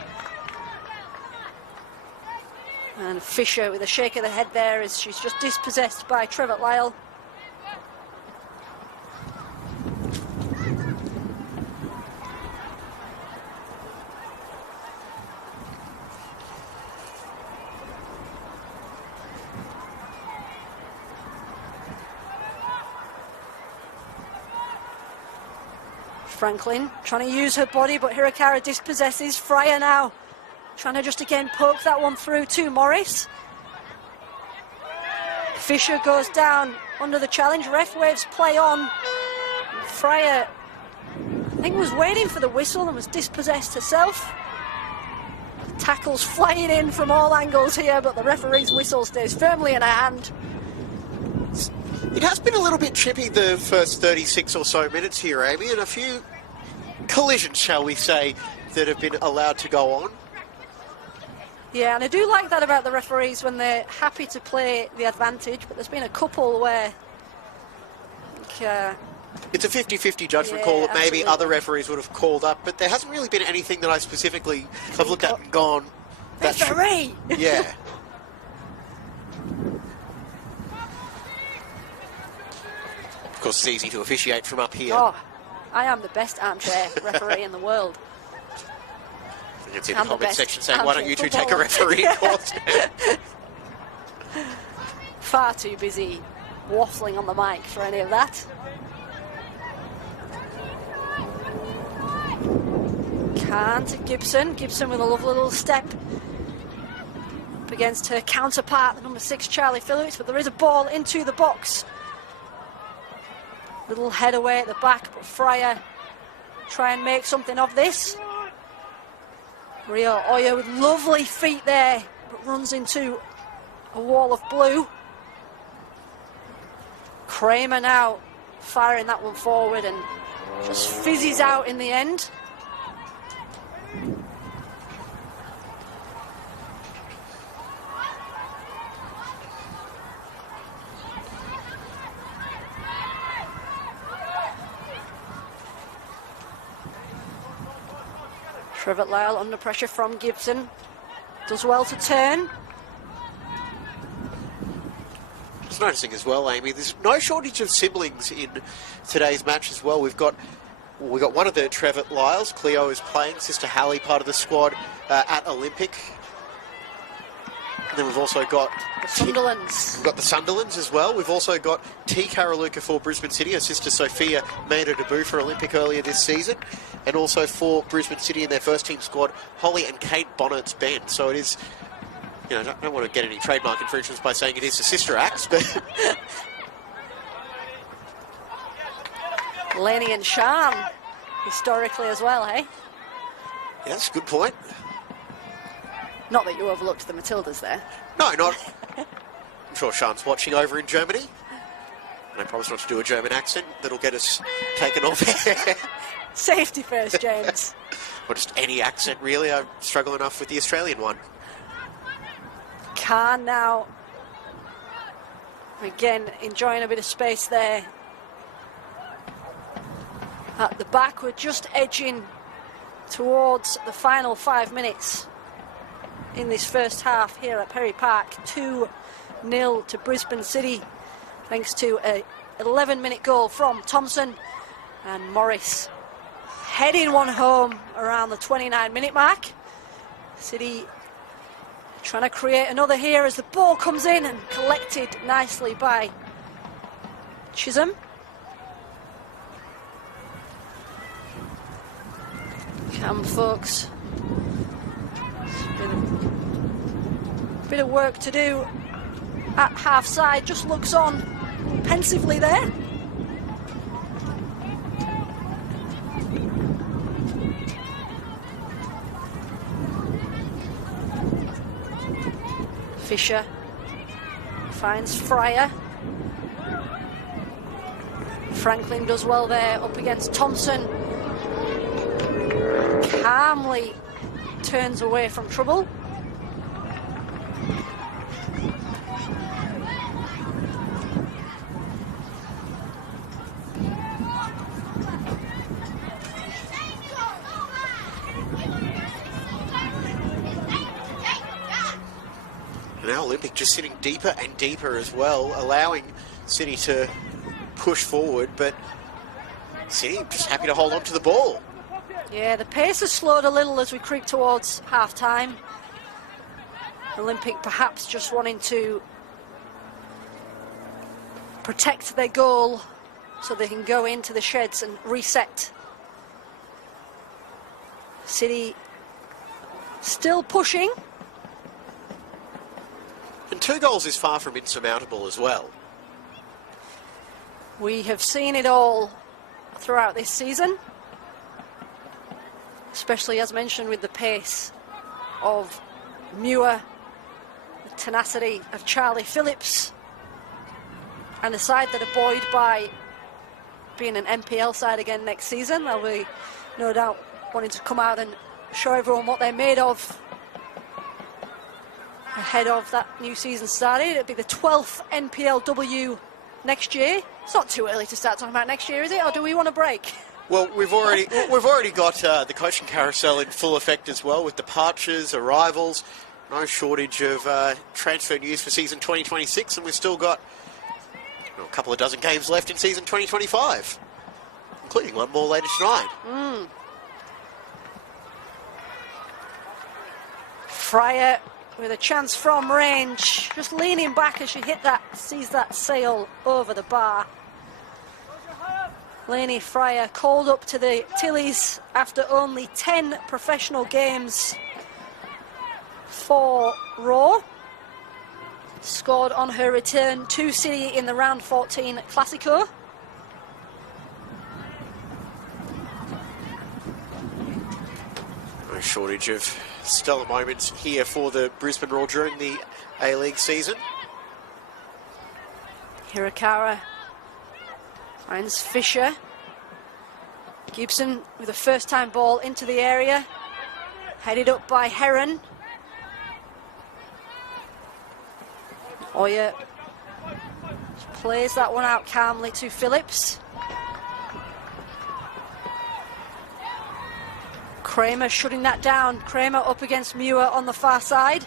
And Fisher with a shake of the head there as she's just dispossessed by Trevor Lyle. Franklin trying to use her body, but Hirakawa dispossesses. Fryer now trying to just again poke that one through to Morris. Fisher goes down under the challenge. Ref waves play on. Fryer, I think, was waiting for the whistle and was dispossessed herself. Tackles flying in from all angles here, but the referee's whistle stays firmly in her hand. It has been a little bit chippy the first 36 or so minutes here, Amy, and a few collisions, shall we say, that have been allowed to go on. Yeah, and I do like that about the referees when they're happy to play the advantage, but there's been a couple where... it's a 50-50 judgment call that maybe other referees would have called up, but there hasn't really been anything that I specifically have looked at and gone... Referee! Yeah. Of course, it's easy to officiate from up here. Oh, I am the best armchair referee in the world. You can see the comment section saying, why don't you two take a referee course? Far too busy waffling on the mic for any of that. Khan to Gibson. Gibson with a lovely little step up against her counterpart, the number 6, Charlie Phillips, but there is a ball into the box. Little head away at the back, but Fryer try and make something of this. Rio Oya with lovely feet there, but runs into a wall of blue. Kramer now firing that one forward and just fizzes out in the end. Trevor Lyle under pressure from Gibson. Does well to turn. Just noticing as well, Amy, there's no shortage of siblings in today's match as well. We've got one of the Trevor Lyles. Cleo is playing. Sister Hallie, part of the squad at Olympic. And then we've also got the Sunderlands. We've got the Sunderlands as well. We've also got T. Karaluka for Brisbane City. Her sister Sophia made her debut for Olympic earlier this season. And also for Brisbane City in their first team squad, Holly and Kate Bonnet's Ben. So it is, you know, I don't want to get any trademark infringements by saying it is a sister act, but... Lenny and Sean, historically as well, hey? Yeah, that's a good point. Not that you overlooked the Matildas there. No, not. I'm sure Sean's watching over in Germany. And I promise not to do a German accent that'll get us taken off air. Safety first, James. Or just any accent, really. I struggle enough with the Australian one. Khan now, again, enjoying a bit of space there. At the back, we're just edging towards the final 5 minutes in this first half here at Perry Park. 2-0 to Brisbane City, thanks to a 11-minute goal from Thompson, and Morris heading one home around the 29-minute mark. City trying to create another here as the ball comes in and collected nicely by Chisholm. Cam folks, bit of work to do at half side, just looks on pensively there. Fisher finds Fryer. Franklin does well there up against Thompson. Calmly turns away from trouble. now Olympic just sitting deeper and deeper as well, allowing City to push forward, but City just happy to hold on to the ball. Yeah, the pace has slowed a little as we creep towards half-time. Olympic perhaps just wanting to protect their goal so they can go into the sheds and reset. City still pushing. And 2 goals is far from insurmountable as well. We have seen it all throughout this season, especially as mentioned with the pace of Muir, the tenacity of Charlie Phillips, and a side that are buoyed by being an NPL side again next season. They'll be no doubt wanting to come out and show everyone what they're made of ahead of that new season starting. It'll be the 12th NPLW next year. It's not too early to start talking about next year, is it? Or do we want a break? Well, we've already got the coaching carousel in full effect as well, with departures, arrivals, no shortage of transfer news for season 2026, and we've still got a couple of dozen games left in season 2025, including one more later tonight. Fryer with a chance from range, just leaning back as she sees that sail over the bar. Lainey Fryer called up to the Tillies after only 10 professional games for Raw. Scored on her return to City in the round 14 Classico. No shortage of stellar moments here for the Brisbane Roar during the A-League season. Hirakara finds Fisher. Gibson with a first-time ball into the area. Headed up by Heron. Oya plays that one out calmly to Phillips. Kramer shutting that down. Kramer up against Muir on the far side.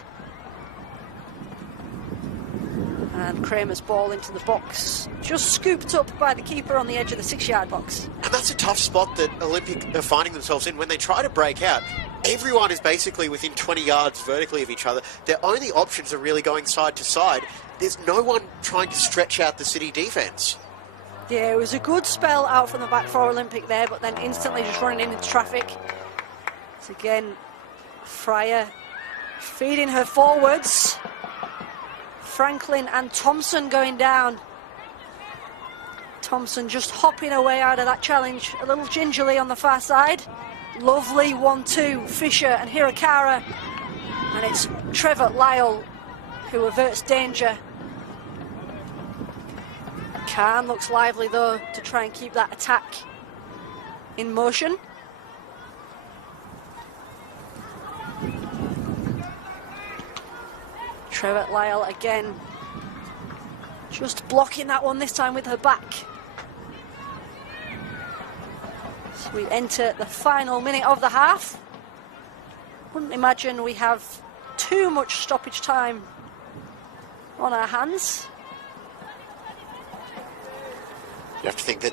And Kramer's ball into the box. Just scooped up by the keeper on the edge of the 6-yard box. And that's a tough spot that Olympic are finding themselves in when they try to break out. Everyone is basically within 20 yards vertically of each other. Their only options are really going side to side. There's no one trying to stretch out the City defence. Yeah, it was a good spell out from the back for Olympic there, but then instantly just running into traffic. So again, Fryer feeding her forwards. Franklin and Thompson going down. Thompson just hopping away out of that challenge a little gingerly on the far side. Lovely 1-2, Fisher and Hirakara. And it's Trevor Lyle who averts danger. Khan looks lively though to try and keep that attack in motion. Trevor Lyle again, just blocking that one this time with her back. So we enter the final minute of the half. Wouldn't imagine we have too much stoppage time on our hands. You have to think that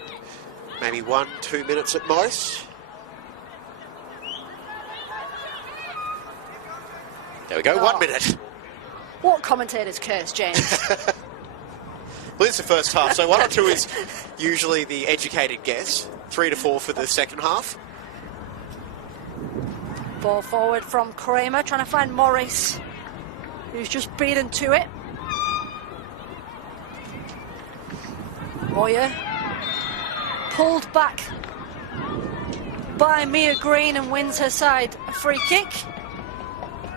maybe 1-2 minutes at most. There we go, 1 minute. What commentator's curse, James? Well, it's the first half, so 1 or 2 is usually the educated guess. 3 to 4 for the second half. Ball forward from Kramer, trying to find Morris, who's just beaten to it. Moyer pulled back by Mia Green and wins her side a free kick.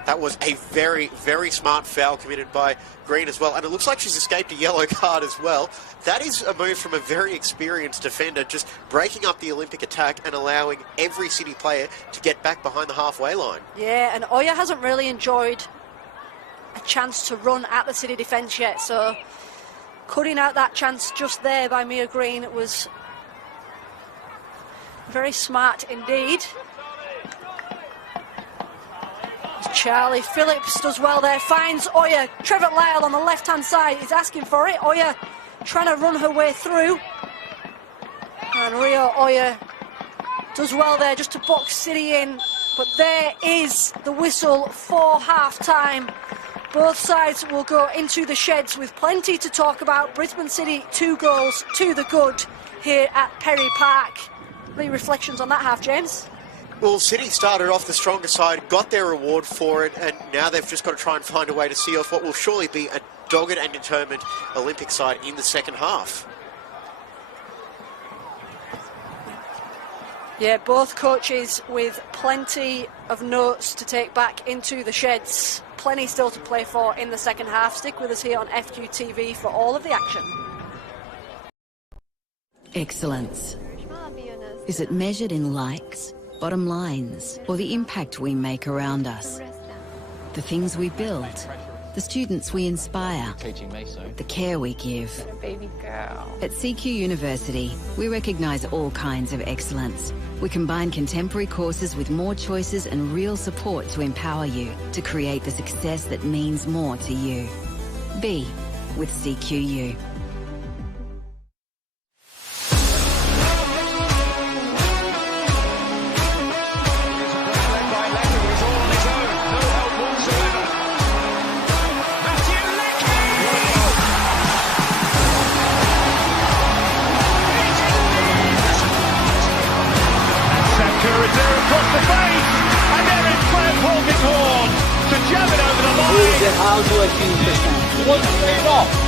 That was a very, very smart foul committed by Green as well. And it looks like she's escaped a yellow card as well. That is a move from a very experienced defender, just breaking up the Olympic attack and allowing every City player to get back behind the halfway line. Yeah, and Oya hasn't really enjoyed a chance to run at the City defence yet. So cutting out that chance just there by Mia Green was very smart indeed. Charlie Phillips does well there, finds Oya. Trevor Lyle on the left-hand side is asking for it. Oya trying to run her way through. And Rio Oya does well there just to box City in. But there is the whistle for half-time. Both sides will go into the sheds with plenty to talk about. Brisbane City, 2 goals to the good here at Perry Park. Any reflections on that half, James? Well, City started off the stronger side, got their reward for it, and now they've just got to try and find a way to see off what will surely be a dogged and determined Olympic side in the second half. Yeah, both coaches with plenty of notes to take back into the sheds. Plenty still to play for in the second half. Stick with us here on FQTV for all of the action. Excellence. Is it measured in likes, bottom lines, or the impact we make around us? The things we build, the students we inspire, the care we give. Baby girl. At CQ University, we recognise all kinds of excellence. We combine contemporary courses with more choices and real support to empower you to create the success that means more to you. Be with CQU. How do I finish this time? What's it off?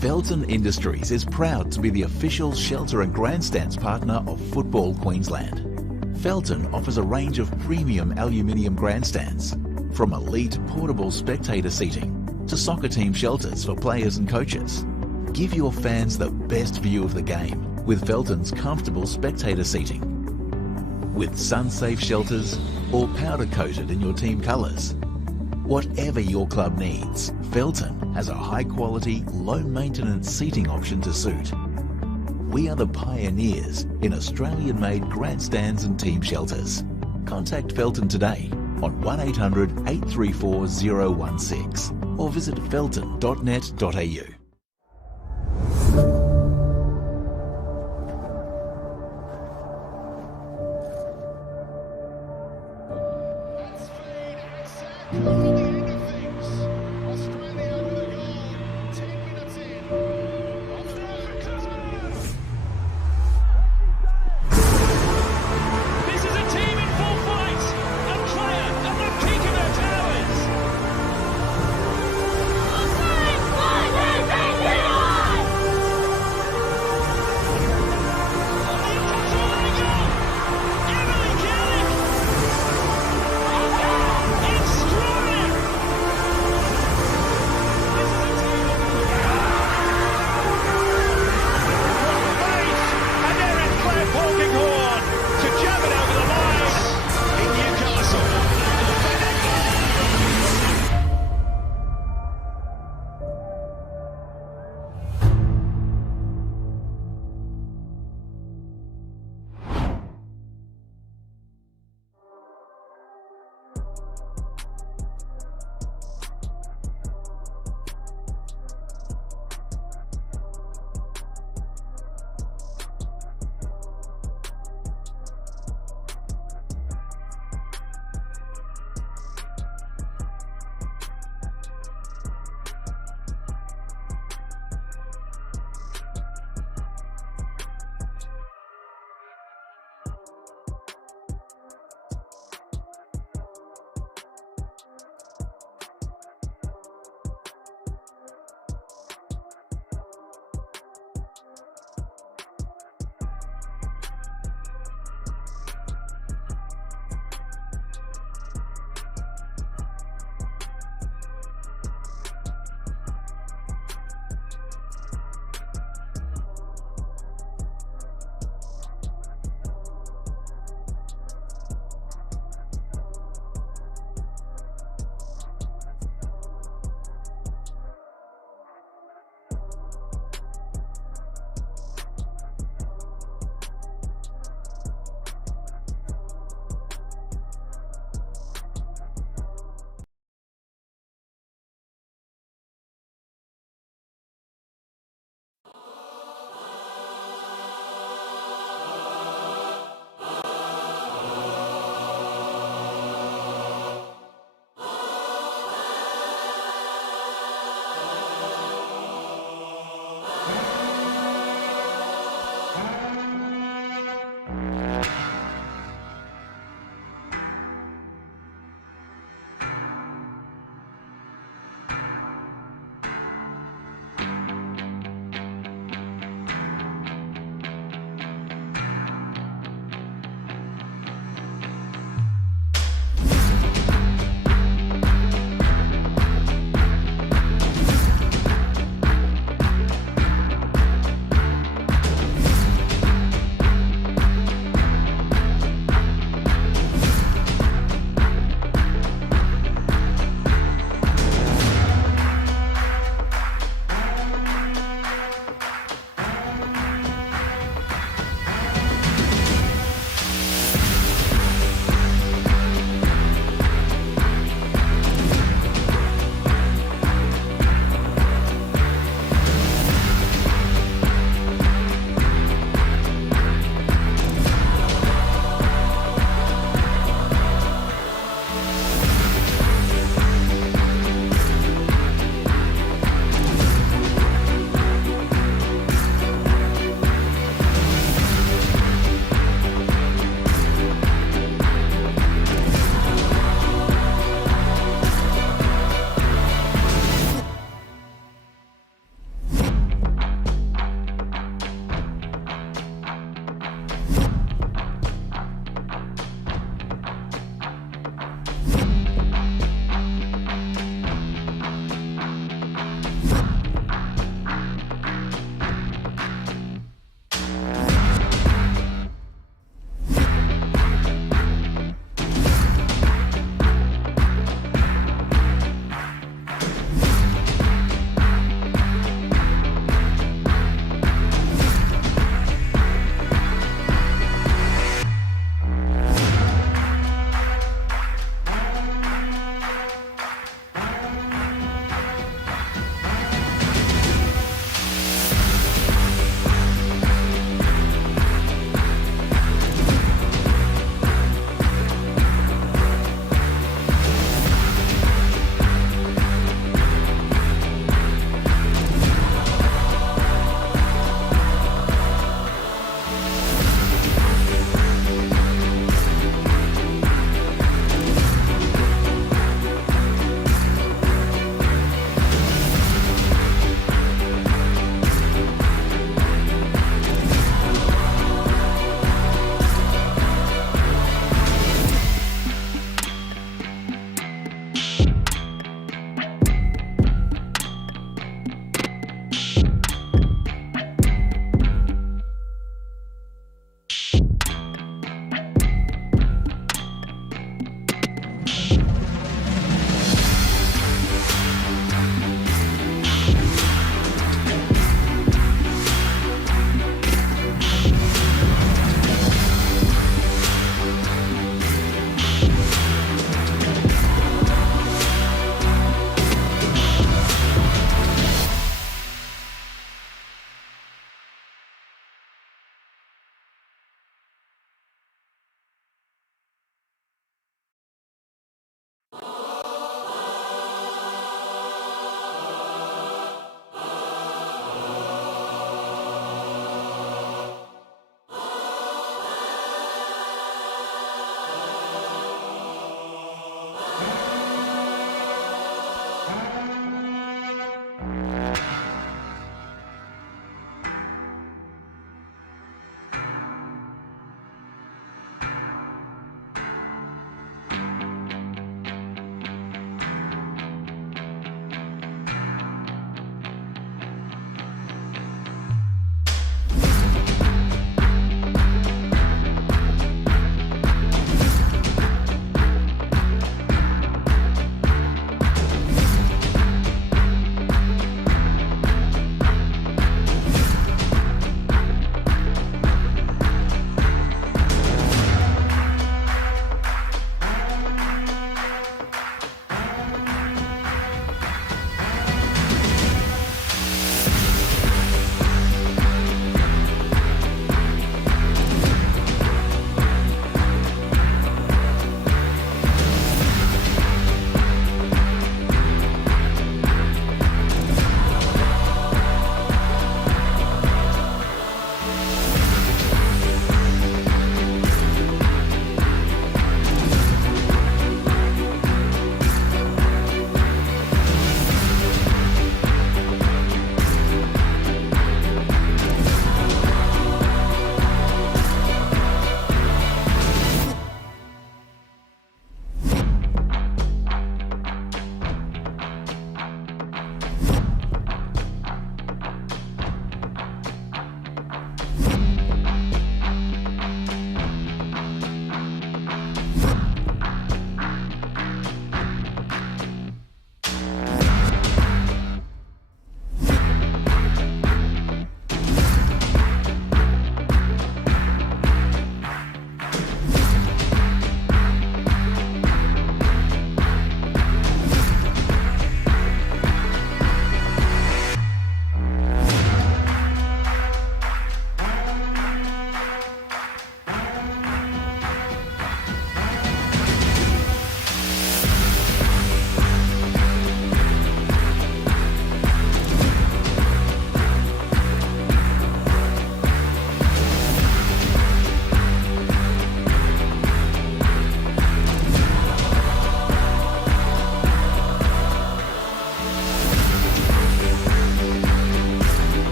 Felton Industries is proud to be the official shelter and grandstands partner of Football Queensland. Felton offers a range of premium aluminium grandstands, from elite portable spectator seating to soccer team shelters for players and coaches. Give your fans the best view of the game with Felton's comfortable spectator seating. With sun-safe shelters or powder-coated in your team colours. Whatever your club needs, Felton has a high-quality, low-maintenance seating option to suit. We are the pioneers in Australian-made grandstands and team shelters. Contact Felton today on 1800 834 016 or visit felton.net.au.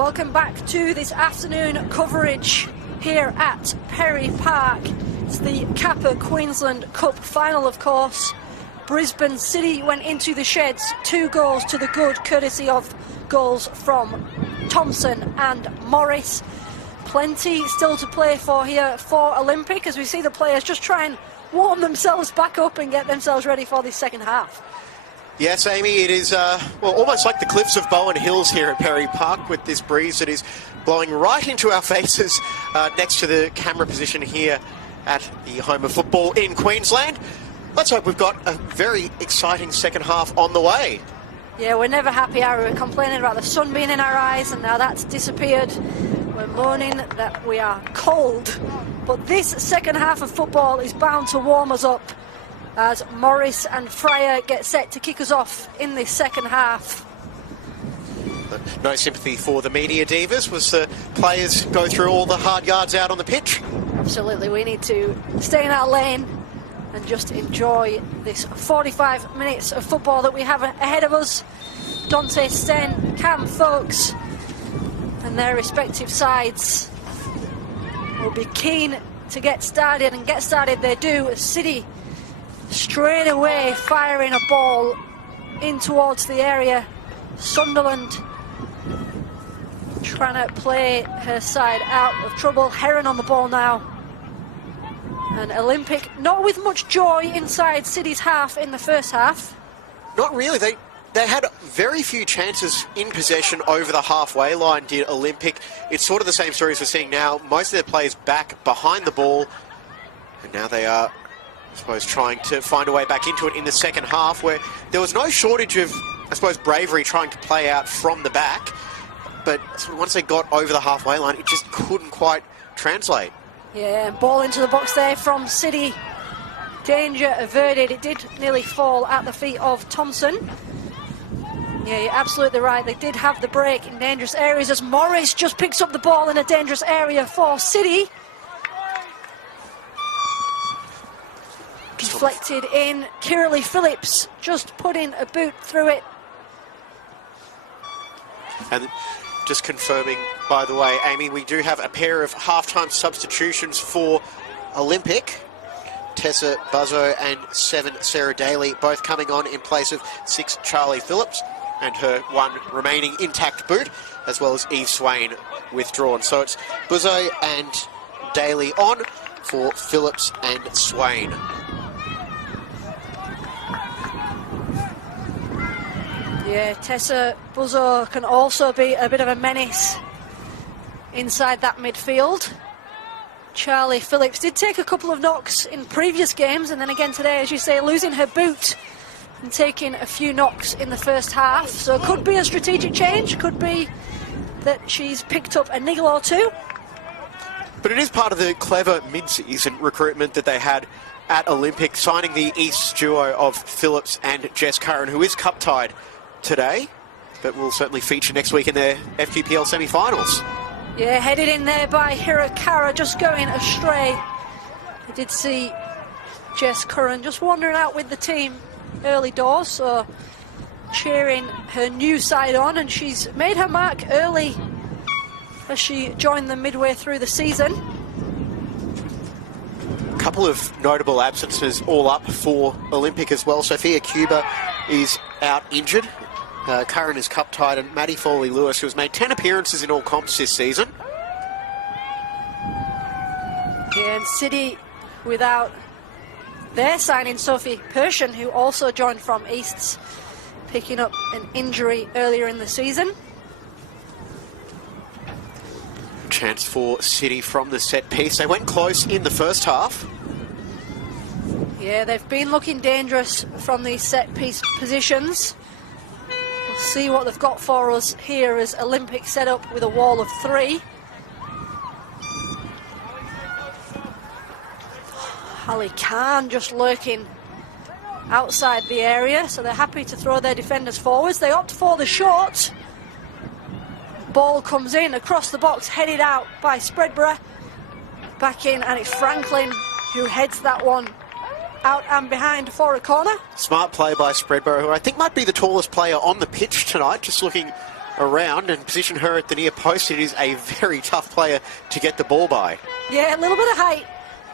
Welcome back to this afternoon coverage here at Perry Park. It's the Kappa Queensland Cup final, of course. Brisbane City went into the sheds, 2 goals to the good, courtesy of goals from Thompson and Morris. Plenty still to play for here for Olympic, as we see the players just try and warm themselves back up and get themselves ready for this second half. Yes, Amy, it is almost like the cliffs of Bowen Hills here at Perry Park, with this breeze that is blowing right into our faces next to the camera position here at the home of football in Queensland. Let's hope we've got a very exciting second half on the way. Yeah, we're never happy, are we? We're complaining about the sun being in our eyes, and now that's disappeared. We're moaning that we are cold. But this second half of football is bound to warm us up as Morris and Fryer get set to kick us off in this second half. No sympathy for the media divas as the players go through all the hard yards out on the pitch. Absolutely, we need to stay in our lane and just enjoy this 45 minutes of football that we have ahead of us. Dante Sten, Cam Folks and their respective sides will be keen to get started, and get started they do, as City straight away firing a ball in towards the area. Sunderland trying to play her side out of trouble. Heron on the ball now. And Olympic not with much joy inside City's half in the first half. Not really. They had very few chances in possession over the halfway line, did Olympic. It's sort of the same story as we're seeing now. Most of their players back behind the ball. And now they are, I suppose, trying to find a way back into it in the second half, where there was no shortage of, I suppose, bravery trying to play out from the back. But once they got over the halfway line, it just couldn't quite translate. Yeah, ball into the box there from City. Danger averted. It did nearly fall at the feet of Thompson. Yeah, you're absolutely right. They did have the break in dangerous areas as Morris just picks up the ball in a dangerous area for City. Deflected in. Kirley Phillips just putting a boot through it. And just confirming, by the way, Amy, we do have a pair of halftime substitutions for Olympic. Tessa Buzzo and 7 Sarah Daly, both coming on in place of 6 Charlie Phillips and her 1 remaining intact boot, as well as Eve Swain withdrawn. So it's Buzzo and Daly on for Phillips and Swain. Yeah, Tessa Buzzo can also be a bit of a menace inside that midfield. Charlie Phillips did take a couple of knocks in previous games, and then again today, as you say, losing her boot and taking a few knocks in the first half. So it could be a strategic change, could be that she's picked up a niggle or two. But it is part of the clever mid-season recruitment that they had at Olympic, signing the East duo of Phillips and Jess Curran, who is cup-tied today, but will certainly feature next week in their FQPL semi-finals. Yeah, headed in there by Hirakara, just going astray. I did see Jess Curran just wandering out with the team early doors, so cheering her new side on, and she's made her mark early as she joined them midway through the season. A couple of notable absences all up for Olympic as well. Sophia Cuba is out injured. Curran is cup-tied, and Maddie Foley-Lewis, who has made 10 appearances in all comps this season. Yeah, and City without their signing, Sophie Persson, who also joined from Easts, picking up an injury earlier in the season. Chance for City from the set piece. They went close in the first half. Yeah, they've been looking dangerous from these set piece positions. We'll see what they've got for us here as Olympic set up with a wall of 3. Ali Khan just lurking outside the area, so they're happy to throw their defenders forwards. They opt for the short. Ball comes in across the box, headed out by Spreadborough. Back in, and it's Franklin who heads that one out and behind for a corner. Smart play by Spreadborough, who I think might be the tallest player on the pitch tonight, just looking around and position her at the near post. It is a very tough player to get the ball by. Yeah, a little bit of height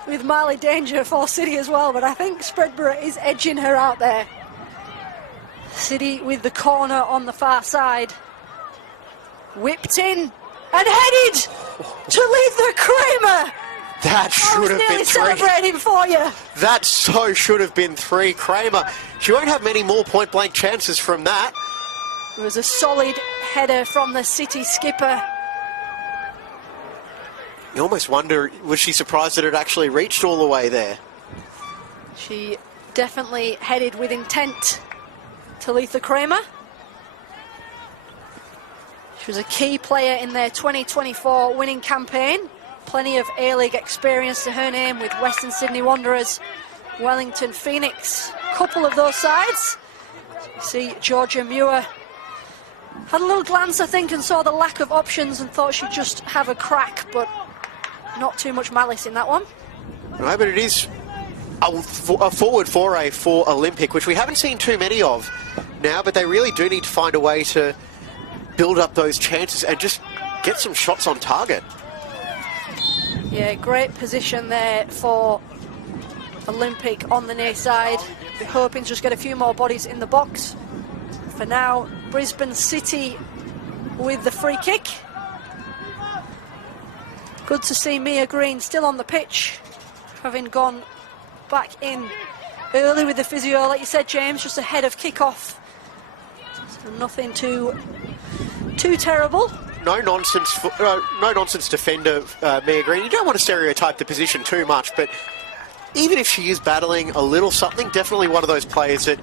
with Marley Danger for City as well, but I think Spreadborough is edging her out there. City with the corner on the far side. Whipped in and headed to Letha Kramer. That should have been 3. Celebrating for you. That so should have been 3. Kramer, she won't have many more point-blank chances from that. It was a solid header from the City skipper. You almost wonder, was she surprised that it actually reached all the way there? She definitely headed with intent to Letha Kramer. She was a key player in their 2024 winning campaign. Plenty of A-League experience to her name with Western Sydney Wanderers, Wellington Phoenix. Couple of those sides. See Georgia Muir had a little glance, I think, and saw the lack of options and thought she'd just have a crack, but not too much malice in that one. No, but it is a forward foray for Olympic, which we haven't seen too many of now, but they really do need to find a way to build up those chances and just get some shots on target. Yeah, great position there for Olympic on the near side. We're hoping to just get a few more bodies in the box. For now, Brisbane City with the free kick. Good to see Mia Green still on the pitch, having gone back in early with the physio, like you said, James, just ahead of kick-off. So nothing too terrible. No nonsense defender, Mia Green. You don't want to stereotype the position too much, but even if she is battling a little something, definitely one of those players that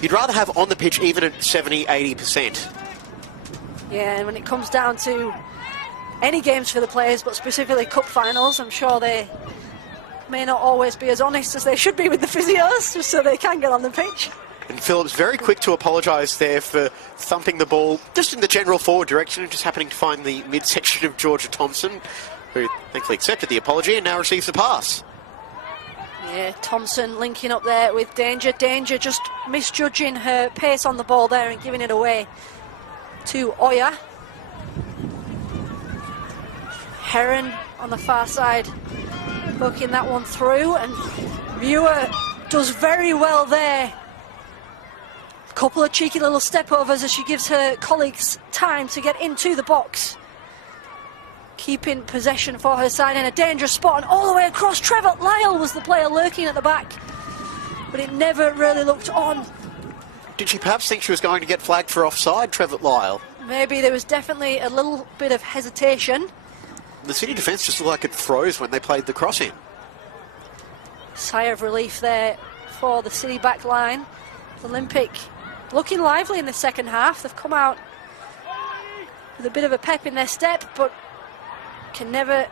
you'd rather have on the pitch even at 70-80%. Yeah, and when it comes down to any games for the players, but specifically cup finals, I'm sure they may not always be as honest as they should be with the physios, just so they can get on the pitch. And Phillips very quick to apologise there for thumping the ball just in the general forward direction and just happening to find the midsection of Georgia Thompson, who thankfully accepted the apology and now receives the pass. Yeah, Thompson linking up there with Danger. Danger just misjudging her pace on the ball there and giving it away to Oya. Heron on the far side, poking that one through, and Muir does very well there. Couple of cheeky little step overs as she gives her colleagues time to get into the box. Keeping possession for her side in a dangerous spot, and all the way across. Trevor Lyle was the player lurking at the back, but it never really looked on. Did she perhaps think she was going to get flagged for offside, Trevor Lyle? Maybe there was definitely a little bit of hesitation. The City defence just looked like it froze when they played the cross in. Sigh of relief there for the City back line. Olympic looking lively in the second half. They've come out with a bit of a pep in their step, but can never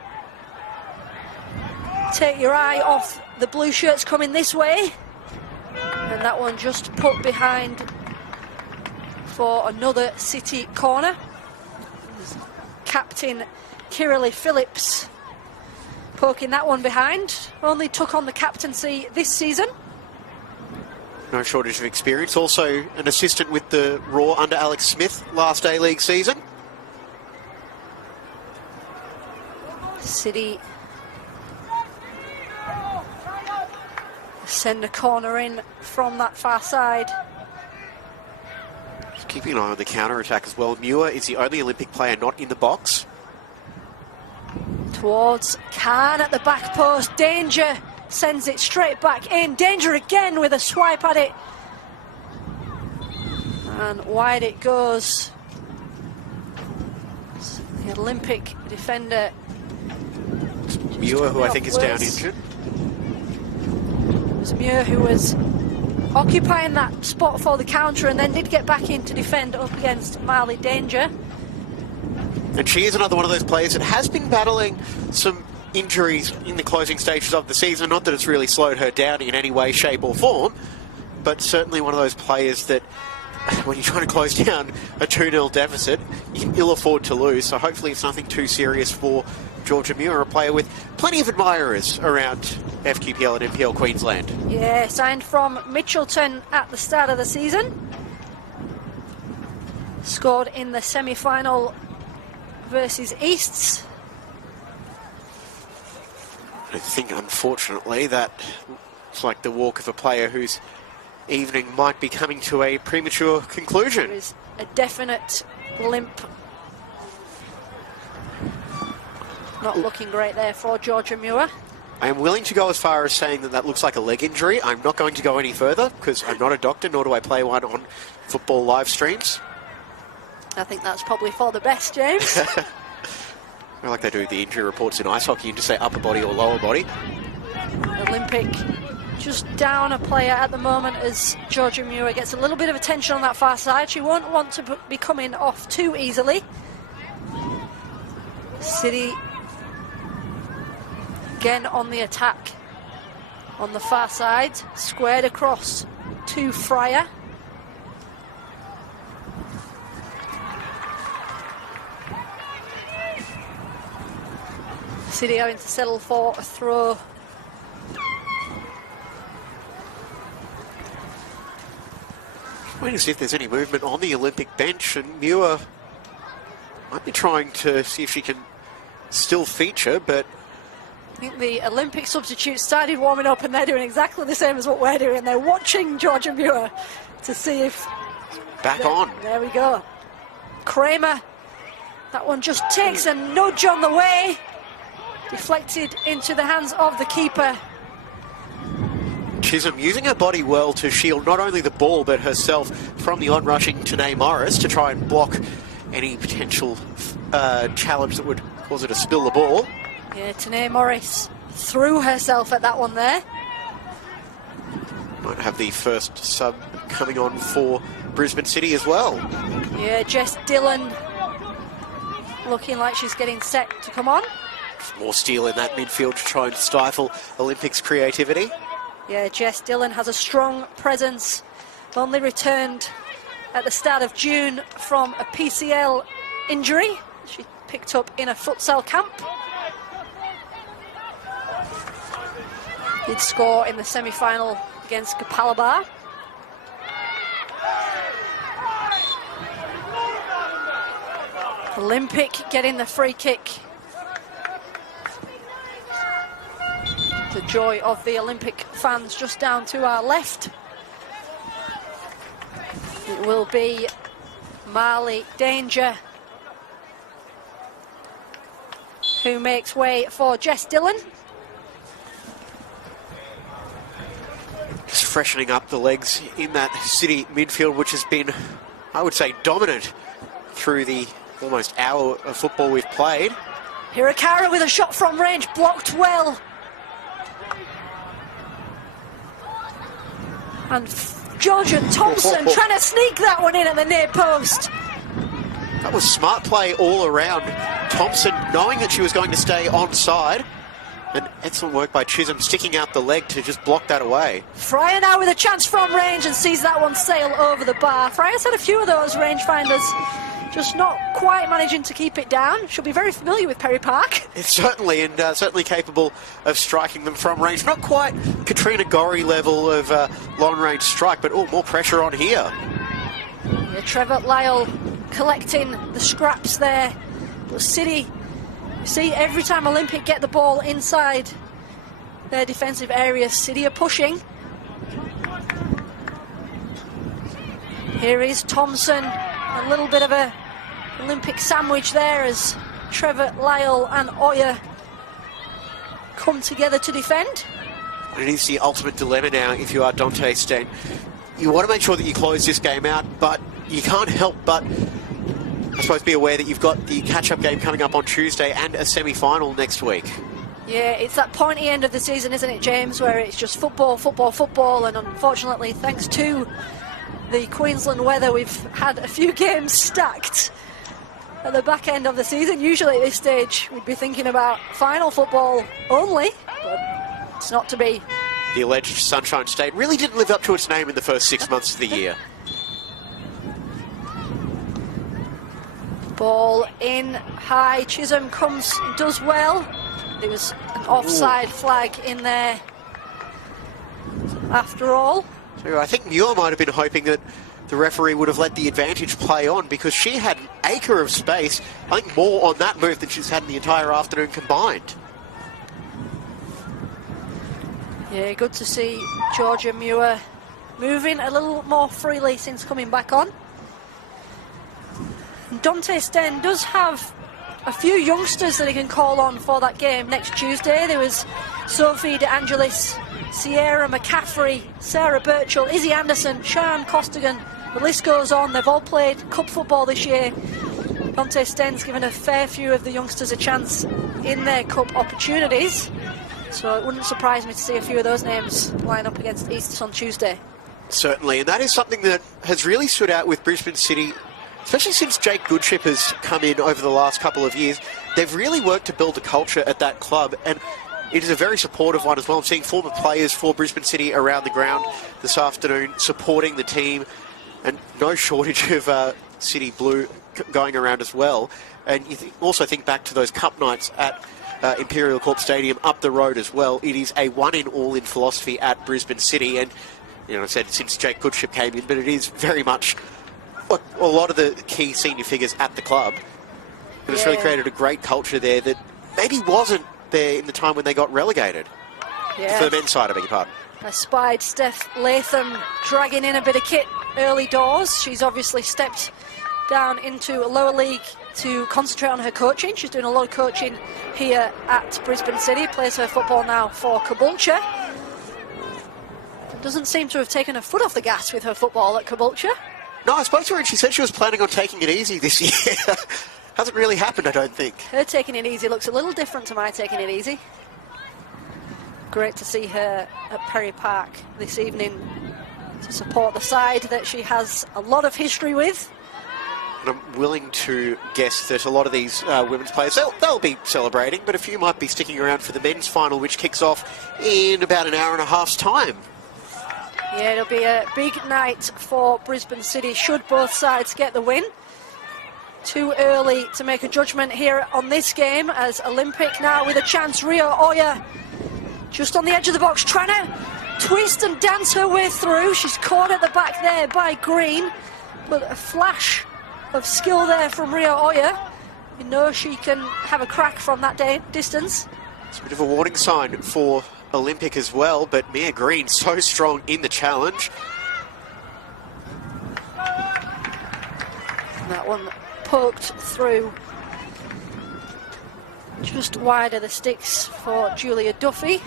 take your eye off the blue shirts coming this way. And that one just put behind for another City corner. Captain Kirralie Phillips poking that one behind. Only took on the captaincy this season. No shortage of experience. Also an assistant with the Raw under Alex Smith last A-League season. City send a corner in from that far side. Just keeping an eye on the counter-attack as well. Muir is the only Olympic player not in the box. Towards Khan at the back post. Danger sends it straight back in. Danger again with a swipe at it. And wide it goes. The Olympic defender. Muir, who I think is down injured. It was Muir who was occupying that spot for the counter and then did get back in to defend up against Marley Danger. And she is another one of those players that has been battling some injuries in the closing stages of the season. Not that it's really slowed her down in any way, shape or form, but certainly one of those players that when you're trying to close down a 2-0 deficit, you can ill afford to lose. So hopefully it's nothing too serious for Georgia Muir, a player with plenty of admirers around FQPL and NPL Queensland. Yeah, signed from Mitchelton at the start of the season. Scored in the semi-final versus Easts. I think, unfortunately, that looks like the walk of a player whose evening might be coming to a premature conclusion. There is a definite limp. Not looking great there for Georgia Muir. I am willing to go as far as saying that that looks like a leg injury. I'm not going to go any further because I'm not a doctor, nor do I play one on football live streams. I think that's probably for the best, James. I like they do the injury reports in ice hockey and just say upper body or lower body. Olympic just down a player at the moment as Georgia Muir gets a little bit of attention on that far side. She won't want to be coming off too easily. City again on the attack on the far side, squared across to Fryer. City having to settle for a throw. Waiting to see if there's any movement on the Olympic bench, and Muir might be trying to see if she can still feature, but I think the Olympic substitutes started warming up and they're doing exactly the same as what we're doing. They're watching Georgia Muir to see if... back on. There we go. Kramer, that one just takes a nudge on the way. Deflected into the hands of the keeper. Chisholm using her body well to shield not only the ball but herself from the onrushing Tanae Morris to try and block any potential challenge that would cause her to spill the ball. Yeah, Tanae Morris threw herself at that one there. Might have the first sub coming on for Brisbane City as well. Yeah, Jess Dillon looking like she's getting set to come on. More steel in that midfield to try and stifle Olympics' creativity. Yeah, Jess Dillon has a strong presence. Only returned at the start of June from a PCL injury she picked up in a futsal camp. Did score in the semi-final against Kappa. Olympic getting the free kick. The joy of the Olympic fans just down to our left. It will be Marley Danger who makes way for Jess Dillon. Just freshening up the legs in that City midfield, which has been, I would say, dominant through the almost hour of football we've played. Hirakara with a shot from range, blocked well. And Georgia Thompson trying to sneak that one in at the near post. That was smart play all around. Thompson knowing that she was going to stay onside. And excellent work by Chisholm sticking out the leg to just block that away. Fryer now with a chance from range and sees that one sail over the bar. Fryer's had a few of those rangefinders, just not quite managing to keep it down. She'll be very familiar with Perry Park. It's certainly, and certainly capable of striking them from range. Not quite Katrina Gorry level of long-range strike, but more pressure on here. Yeah, Trevor Lyle collecting the scraps there. But City, you see, every time Olympic get the ball inside their defensive area, City are pushing. Here is Thompson. A little bit of a Olympic sandwich there as Trevor Lyle and Oyer come together to defend. It is the ultimate dilemma now if you are Dante Steen. You want to make sure that you close this game out, but you can't help but, I suppose, be aware that you've got the catch-up game coming up on Tuesday and a semi-final next week. Yeah, it's that pointy end of the season, isn't it, James, where it's just football, football, football, and unfortunately, thanks to the Queensland weather, we've had a few games stacked at the back end of the season. Usually at this stage, we'd be thinking about final football only, but it's not to be. The alleged Sunshine State really didn't live up to its name in the first 6 months of the year. Ball in high. Chisholm comes, does well. There was an offside flag in there after all. So I think Muir might have been hoping that the referee would have let the advantage play on, because she had an acre of space, I think more on that move than she's had in the entire afternoon combined. Yeah, good to see Georgia Muir moving a little more freely since coming back on. Dante Sten does have a few youngsters that he can call on for that game next Tuesday. There was Sophie De Angelis, Sierra McCaffrey, Sarah Birchall, Izzy Anderson, Sian Costigan. The list goes on. They've all played cup football this year. Dante Sten's given a fair few of the youngsters a chance in their cup opportunities. So it wouldn't surprise me to see a few of those names line up against Easts on Tuesday. Certainly, and that is something that has really stood out with Brisbane City, especially since Jake Goodship has come in over the last couple of years. They've really worked to build a culture at that club, and it is a very supportive one as well. I'm seeing former players for Brisbane City around the ground this afternoon supporting the team, and no shortage of City Blue going around as well. And you also think back to those cup nights at Imperial Corp Stadium up the road as well. It is a one-in-all-in philosophy at Brisbane City, and you know, I said since Jake Goodship came in, but it is very much a lot of the key senior figures at the club. And it's really created a great culture there that maybe wasn't there in the time when they got relegated. Yeah. For the men's side, I beg your pardon. I spied Steph Latham dragging in a bit of kit early doors. She's obviously stepped down into a lower league to concentrate on her coaching. She's doing a lot of coaching here at Brisbane City. Plays her football now for Caboolture. Doesn't seem to have taken her foot off the gas with her football at Caboolture. No, I spoke to her and she said she was planning on taking it easy this year. Hasn't really happened, I don't think. Her taking it easy looks a little different to my taking it easy. Great to see her at Perry Park this evening to support the side that she has a lot of history with. And I'm willing to guess that a lot of these women's players, they'll be celebrating, but a few might be sticking around for the men's final, which kicks off in about an hour and a half's time. Yeah, it'll be a big night for Brisbane City should both sides get the win. Too early to make a judgment here on this game, as Olympic now with a chance. Rio Oya just on the edge of the box, trying to twist and dance her way through. She's caught at the back there by Green, but a flash of skill there from Rio Oya. You know she can have a crack from that distance. It's a bit of a warning sign for Olympic as well, but Mia Green so strong in the challenge. That one poked through just wide of the sticks for Julia Duffy.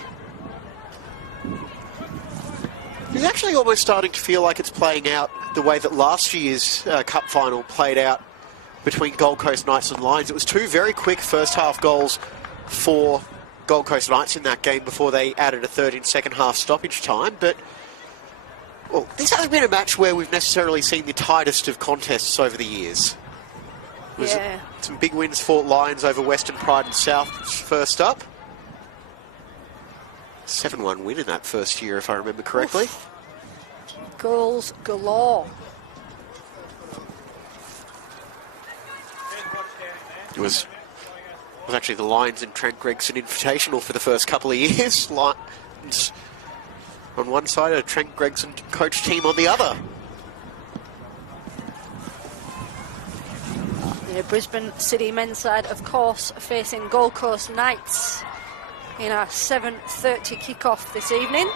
It's actually almost starting to feel like it's playing out the way that last year's Cup final played out between Gold Coast Knights and Lions. It was two very quick first half goals for Gold Coast Knights in that game before they added a third in second half stoppage time. But well, this hasn't been a match where we've necessarily seen the tightest of contests over the years. Yeah. Some big wins for Lions over Western Pride and South first up. 7-1 win in that first year, if I remember correctly. Oof. Goals galore. It was actually the Lions and Trent Gregson Invitational for the first couple of years. Lions on one side, a Trent Gregson coach team on the other. The Brisbane City men's side, of course, facing Gold Coast Knights in our 7:30 kickoff this evening.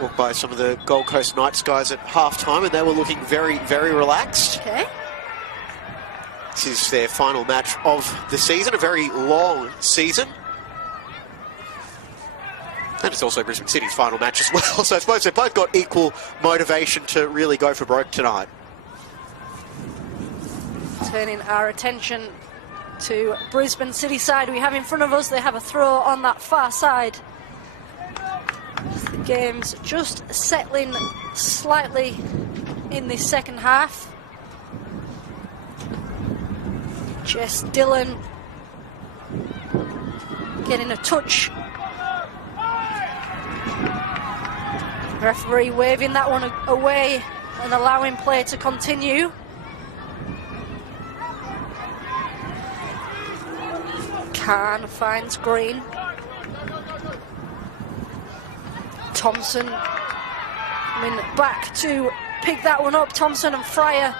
Walked by some of the Gold Coast Knights guys at half-time, and they were looking very, very relaxed. Okay. This is their final match of the season, a very long season. And it's also Brisbane City's final match as well, so I suppose they've both got equal motivation to really go for broke tonight. Turning our attention to Brisbane City side we have in front of us. They have a throw on that far side. The game's just settling slightly in the second half. Jess Dillon getting a touch. Referee waving that one away and allowing play to continue. Khan finds Green. Thompson Coming back to pick that one up, Thompson and Fryer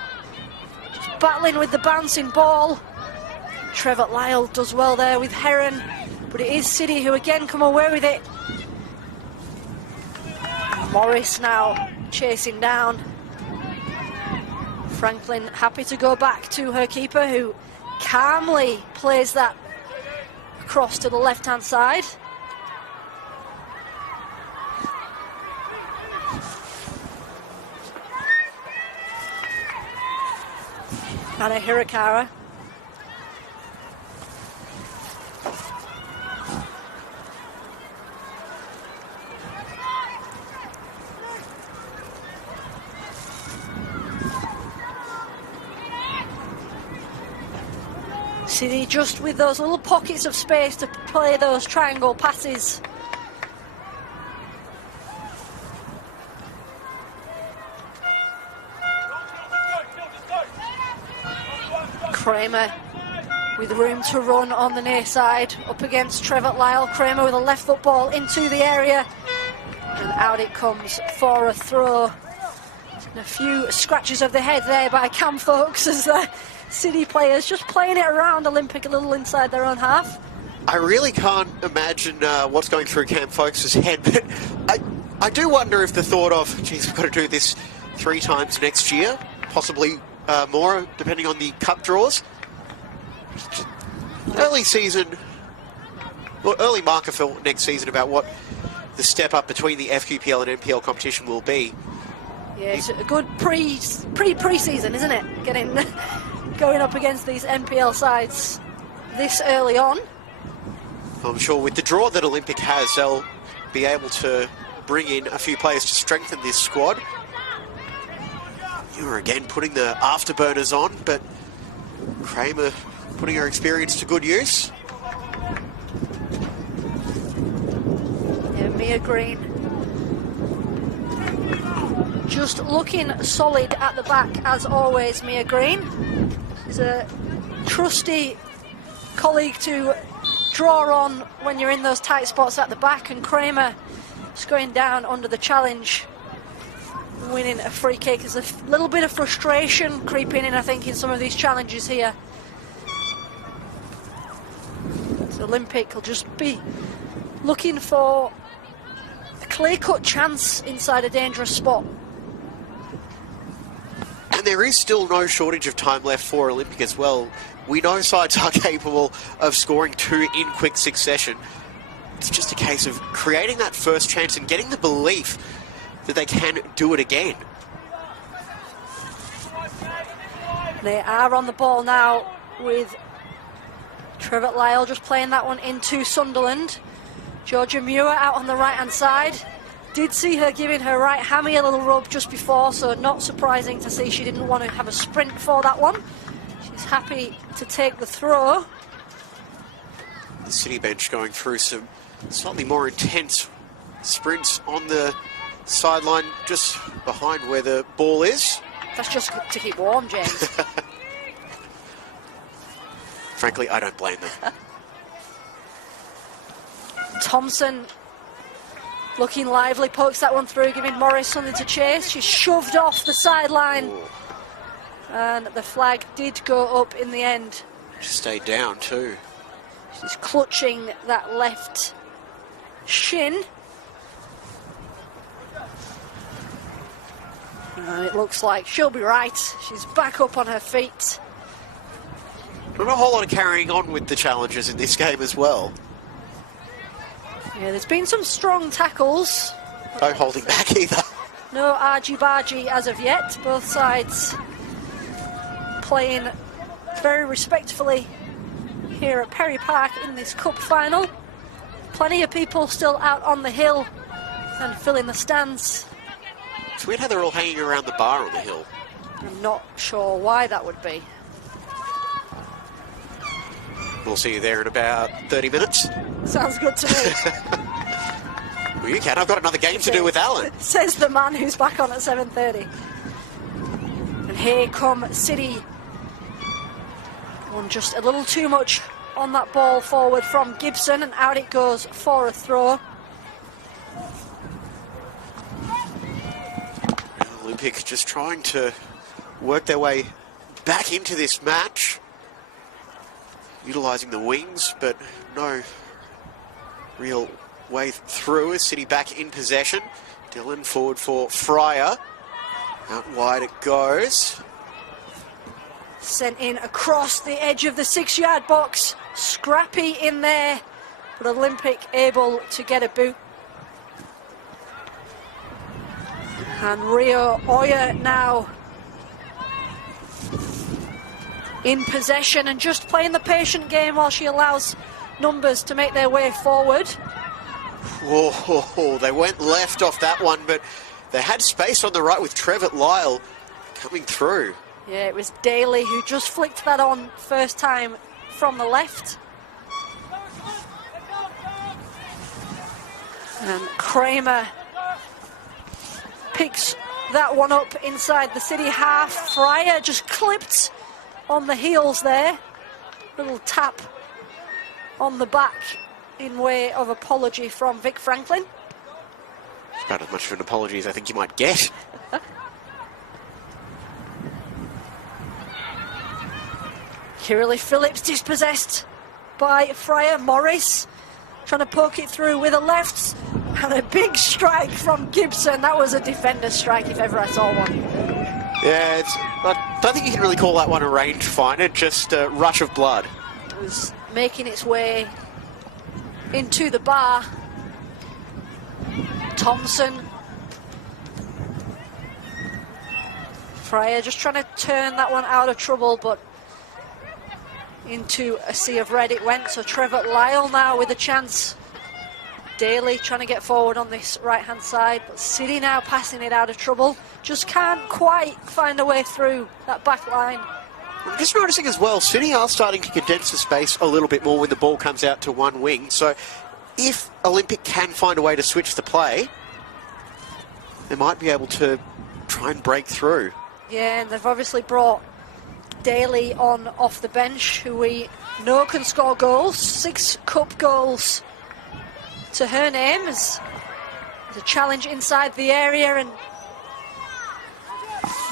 just battling with the bouncing ball. Trevor Lyle does well there with Heron, but it is City who again come away with it. Morris now chasing down. Franklin happy to go back to her keeper, who calmly plays that across to the left-hand side. Anna Hirakara. City just with those little pockets of space to play those triangle passes. Kramer with room to run on the near side up against Trevor Lyle. Kramer with a left foot ball into the area, and out it comes for a throw. And a few scratches of the head there by Cam Folks as the City players just playing it around Olympic a little inside their own half. I really can't imagine what's going through Cam Folks' head, but I do wonder if the thought of, geez, we've got to do this 3 times next year, possibly more, depending on the cup draws. Early season, well, early marker for next season about what the step up between the FQPL and NPL competition will be. Yeah, it's a good pre-season, isn't it? Going up against these NPL sides this early on. I'm sure with the draw that Olympic has, they'll be able to bring in a few players to strengthen this squad. You are again putting the afterburners on, but Kramer putting her experience to good use. Yeah, Mia Green just looking solid at the back as always. Mia Green is a trusty colleague to draw on when you're in those tight spots at the back, and Kramer just going down under the challenge, winning a free kick. There's a little bit of frustration creeping in, I think, in some of these challenges here. So Olympic will just be looking for a clear-cut chance inside a dangerous spot. And there is still no shortage of time left for Olympic as well. We know sides are capable of scoring 2 in quick succession. It's just a case of creating that first chance and getting the belief that they can do it again. They are on the ball now with Trevor Lyle just playing that one into Sunderland. Georgia Muir out on the right-hand side. Did see her giving her right hammy a little rub just before, so not surprising to see she didn't want to have a sprint for that one. She's happy to take the throw. The City bench going through some slightly more intense sprints on the sideline just behind where the ball is. That's just to keep warm, James. Frankly, I don't blame them. Thompson looking lively, pokes that one through, giving Morris something to chase. She's shoved off the sideline. Ooh. And the flag did go up in the end. She stayed down too. She's clutching that left shin. And it looks like she'll be right. She's back up on her feet. Not a whole lot of carrying on with the challenges in this game as well. Yeah, there's been some strong tackles. No holding back either. No argy-bargy as of yet. Both sides playing very respectfully here at Perry Park in this cup final. Plenty of people still out on the hill and filling the stands. It's weird how they're all hanging around the bar on the hill. I'm not sure why that would be. We'll see you there in about 30 minutes. Sounds good to me. Well, you can. I've got another game to do with Alan. Says the man who's back on at 7:30. And here come City. One just a little too much on that ball forward from Gibson, and out it goes for a throw. Olympic just trying to work their way back into this match, utilising the wings, but no real way through as City back in possession. Dillon forward for Fryer. Out wide it goes. Sent in across the edge of the 6-yard box. Scrappy in there, but Olympic able to get a boot. And Rio Oya now in possession and just playing the patient game while she allows numbers to make their way forward. Whoa, they went left off that one, but they had space on the right with Trevor Lyle coming through. Yeah, it was Daly who just flicked that on first time from the left. And Kramer picks that one up inside the City half. Fryer just clipped on the heels there. Little tap on the back in way of apology from Vic Franklin. It's about as much of an apology as I think you might get. Kirili Phillips dispossessed by Fryer. Morris trying to poke it through with a left, and a big strike from Gibson. That was a defender's strike if ever I saw one. Yeah, I don't think you can really call that one a range finder, just a rush of blood. It was making its way into the bar. Thompson. Fryer just trying to turn that one out of trouble, but into a sea of red it went. So Trevor Lyle now with a chance. Daly trying to get forward on this right-hand side, but City now passing it out of trouble. Just can't quite find a way through that back line. I'm just noticing as well, City are starting to condense the space a little bit more when the ball comes out to one wing. So if Olympic can find a way to switch the play, they might be able to try and break through. Yeah, and they've obviously brought Daly on off the bench, who we know can score goals. 6 cup goals to her name. As a challenge inside the area and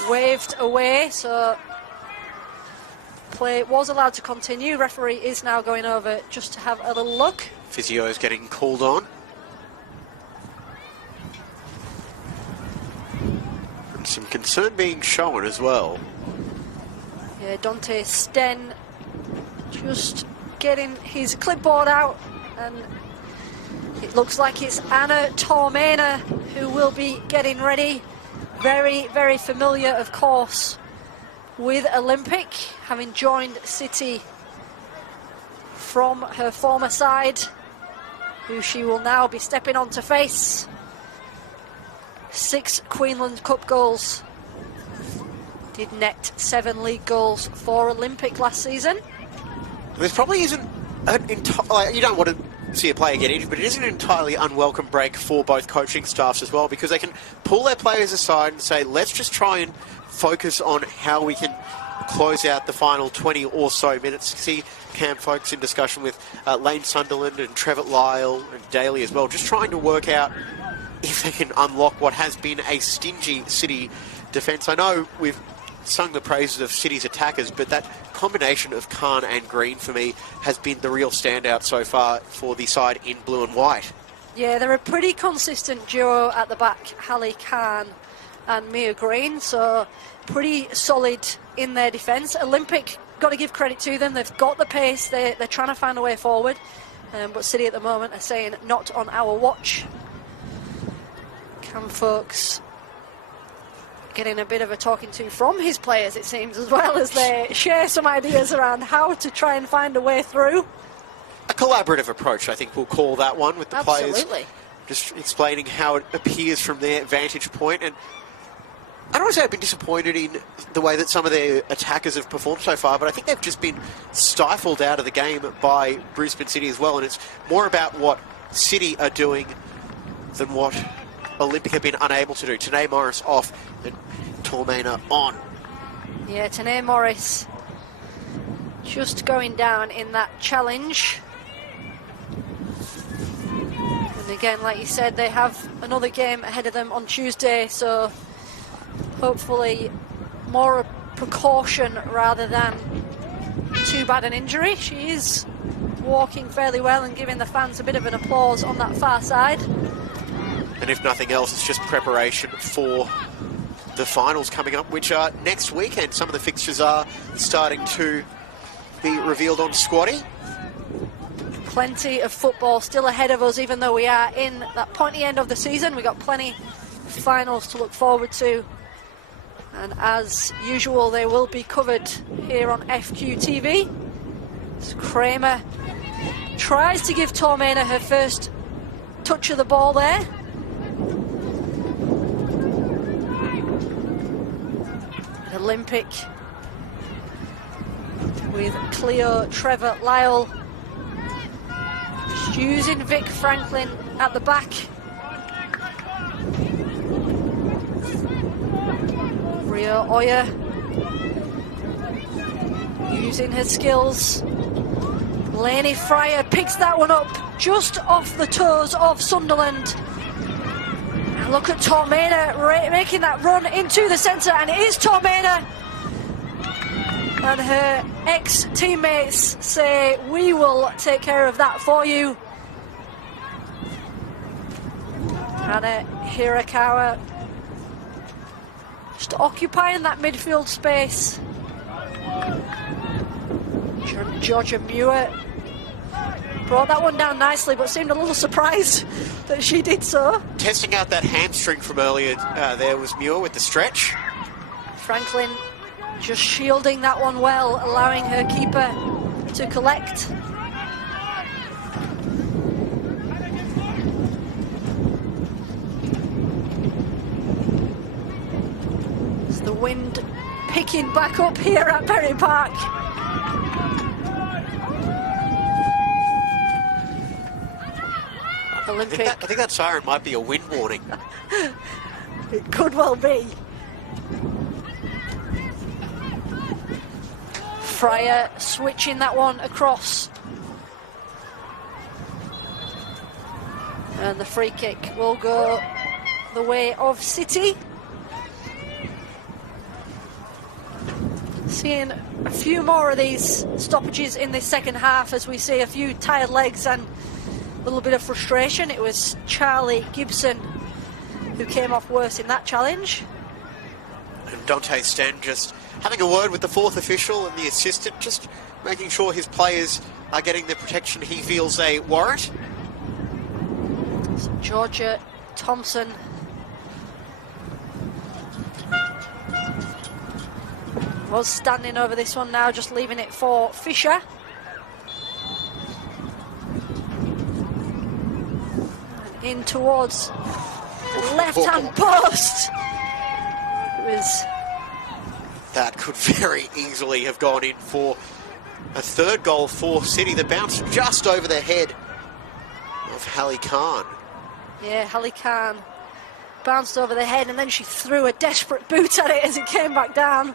waved away, so play was allowed to continue. Referee is now going over just to have a little look. Physio is getting called on. And some concern being shown as well. Yeah, Dante Sten just getting his clipboard out, and it looks like it's Anna Tormena who will be getting ready. Very, very familiar, of course, with Olympic, having joined City from her former side, who she will now be stepping on to face. 6 Queensland Cup goals. Did net 7 league goals for Olympic last season. There probably isn't you don't want to see a player get injured, but it is an entirely unwelcome break for both coaching staffs as well, because they can pull their players aside and say, let's just try and focus on how we can close out the final 20 or so minutes. See Cam Folks in discussion with Lane Sunderland and Trevor Lyle and Daly as well, just trying to work out if they can unlock what has been a stingy City defence. I know we've sung the praises of City's attackers, but that combination of Khan and Green for me has been the real standout so far for the side in blue and white. Yeah, they're a pretty consistent duo at the back, Hallie Khan and Mia Green, so pretty solid in their defence. Olympic, got to give credit to them, they've got the pace, they're trying to find a way forward, but City at the moment are saying not on our watch. Cam Folks getting a bit of a talking to from his players, it seems, as well, as they share some ideas around how to try and find a way through. A collaborative approach, I think we'll call that one, with the Absolutely. players just explaining how it appears from their vantage point. And I don't want to say I've been disappointed in the way that some of their attackers have performed so far, but I think they've just been stifled out of the game by Brisbane City as well, and it's more about what City are doing than what Olympic have been unable to do. Tanae Morris off and Tormena on. Yeah, Tanae Morris just going down in that challenge. And again, like you said, they have another game ahead of them on Tuesday, so hopefully more a precaution rather than too bad an injury. She is walking fairly well and giving the fans a bit of an applause on that far side. And if nothing else, it's just preparation for the finals coming up, which are next weekend. Some of the fixtures are starting to be revealed on Squatty. Plenty of football still ahead of us, even though we are in that pointy end of the season. We've got plenty of finals to look forward to. And as usual, they will be covered here on FQTV. So Kramer tries to give Tormena her first touch of the ball there. Olympic with Cleo Trevor Lyle. Just using Vic Franklin at the back. Rio Oya using her skills. Lainey Fryer picks that one up just off the toes of Sunderland. And look at Tormena making that run into the centre, and it is Tormena. And her ex-teammates say, we will take care of that for you. Hannah Hirakawa just occupying that midfield space. Georgia Muir brought that one down nicely, but seemed a little surprised that she did so. Testing out that hamstring from earlier, there was Muir with the stretch. Franklin just shielding that one well, allowing her keeper to collect. It's the wind picking back up here at Berry Park. Olympic. I think that siren might be a wind warning. It could well be. Fryer switching that one across. And the free kick will go the way of City. Seeing a few more of these stoppages in this second half as we see a few tired legs and a little bit of frustration. It was Charlie Gibson who came off worse in that challenge. And Dante Sten just having a word with the fourth official and the assistant, just making sure his players are getting the protection he feels they warrant. So Georgia Thompson was standing over this one now, just leaving it for Fisher. And in towards the left-hand post. It was... That could very easily have gone in for a third goal for City. The bounce just over the head of Hallie Khan. Yeah, Hallie Khan bounced over the head and then she threw a desperate boot at it as it came back down.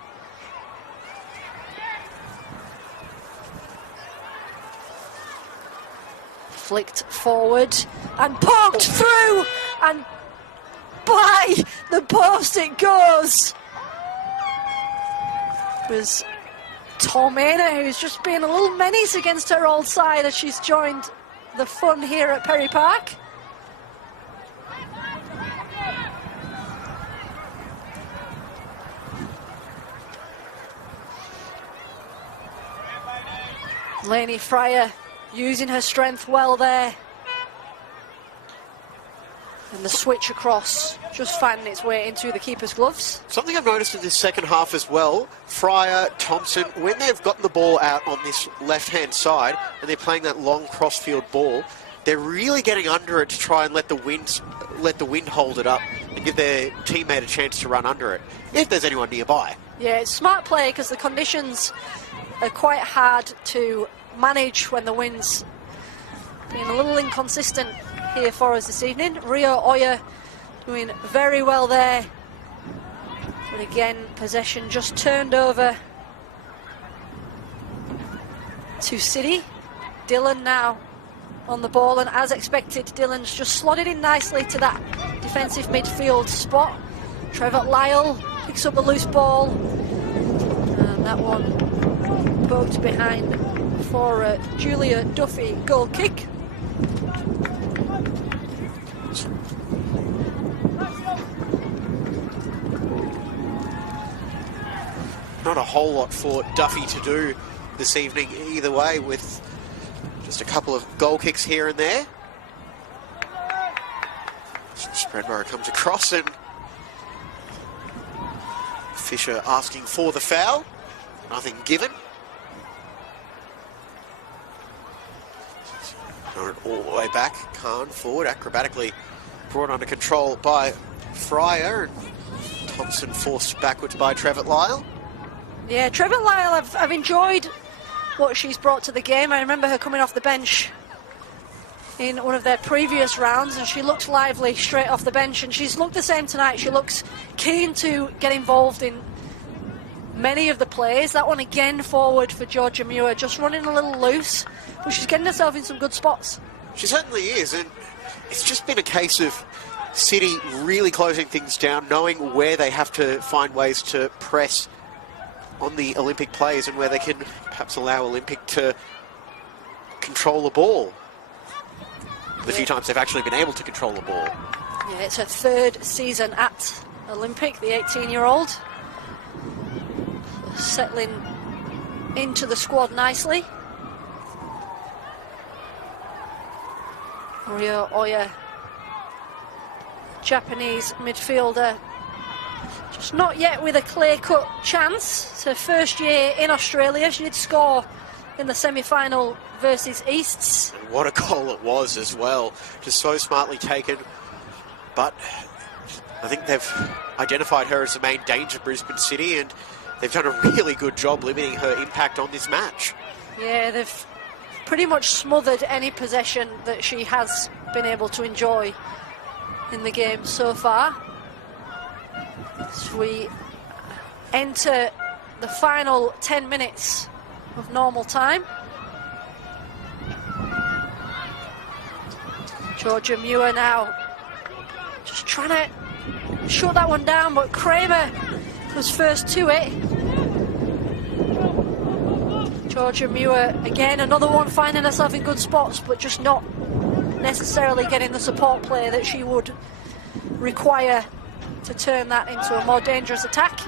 Flicked forward and poked through, and by the post it goes. It was Tormena who's just been a little menace against her old side as she's joined the fun here at Perry Park. Lainey Fryer using her strength well there. And the switch across, just finding its way into the keeper's gloves. Something I've noticed in this second half as well, Fryer, Thompson, when they've gotten the ball out on this left-hand side and they're playing that long cross-field ball, they're really getting under it to try and let the wind hold it up and give their teammate a chance to run under it, if there's anyone nearby. Yeah, it's smart play because the conditions are quite hard to manage when the wind's being a little inconsistent here for us this evening. Rio Oya doing very well there. But again, possession just turned over to City. Dillon now on the ball, and as expected, Dillon's just slotted in nicely to that defensive midfield spot. Trevor Lyle picks up a loose ball, and that one poked behind for a Julia Duffy goal kick. Not a whole lot for Duffy to do this evening either way, with just a couple of goal kicks here and there. Spreadborough comes across and Fisher asking for the foul. Nothing given. All the way back. Khan forward, acrobatically brought under control by Fryer, and Thompson forced backwards by Trevitt Lyle. Yeah, Trevitt Lyle, I've enjoyed what she's brought to the game. I remember her coming off the bench in one of their previous rounds, and she looked lively straight off the bench, and she's looked the same tonight. She looks keen to get involved in many of the plays. That one again forward for Georgia Muir, just running a little loose, but she's getting herself in some good spots. She certainly is, and it's just been a case of City really closing things down, knowing where they have to find ways to press on the Olympic players and where they can perhaps allow Olympic to control the ball. The few times they've actually been able to control the ball. Yeah, it's her third season at Olympic, the 18-year-old. Settling into the squad nicely. Rio Oya, Japanese midfielder, just not yet with a clear-cut chance. It's her first year in Australia. She did score in the semi-final versus Easts. And what a goal it was as well. Just so smartly taken. But I think they've identified her as the main danger, Brisbane City, and they've done a really good job limiting her impact on this match. Yeah, they've pretty much smothered any possession that she has been able to enjoy in the game so far. As we enter the final 10 minutes of normal time. Georgia Muir now just trying to shut that one down, but Kramer was first to it. Georgia Muir again, another one finding herself in good spots, but just not necessarily getting the support play that she would require to turn that into a more dangerous attack.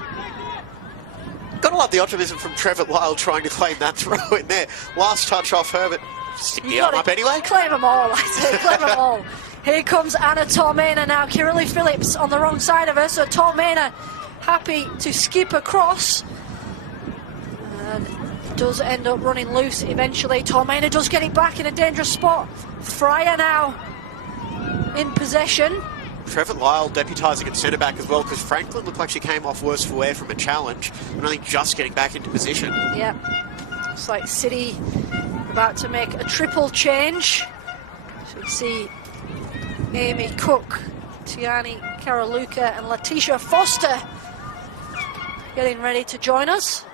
Gotta love the optimism from Trevitt Lyle trying to claim that throw in there. Last touch off her, but stick the arm up anyway. Claim them all, I say, claim them all. Here comes Anna Tormena now. Kirili Phillips on the wrong side of her, so Tormena happy to skip across. And does end up running loose eventually. Tormena does get it back in a dangerous spot. Fryer now in possession. Trevitt Lyle deputising at centre-back as well, because Franklin looked like she came off worse for wear from a challenge and only just getting back into position. Yeah, looks like City about to make a triple change. So we see Amy Cook, Tiani Karaluka and Letitia Foster getting ready to join us.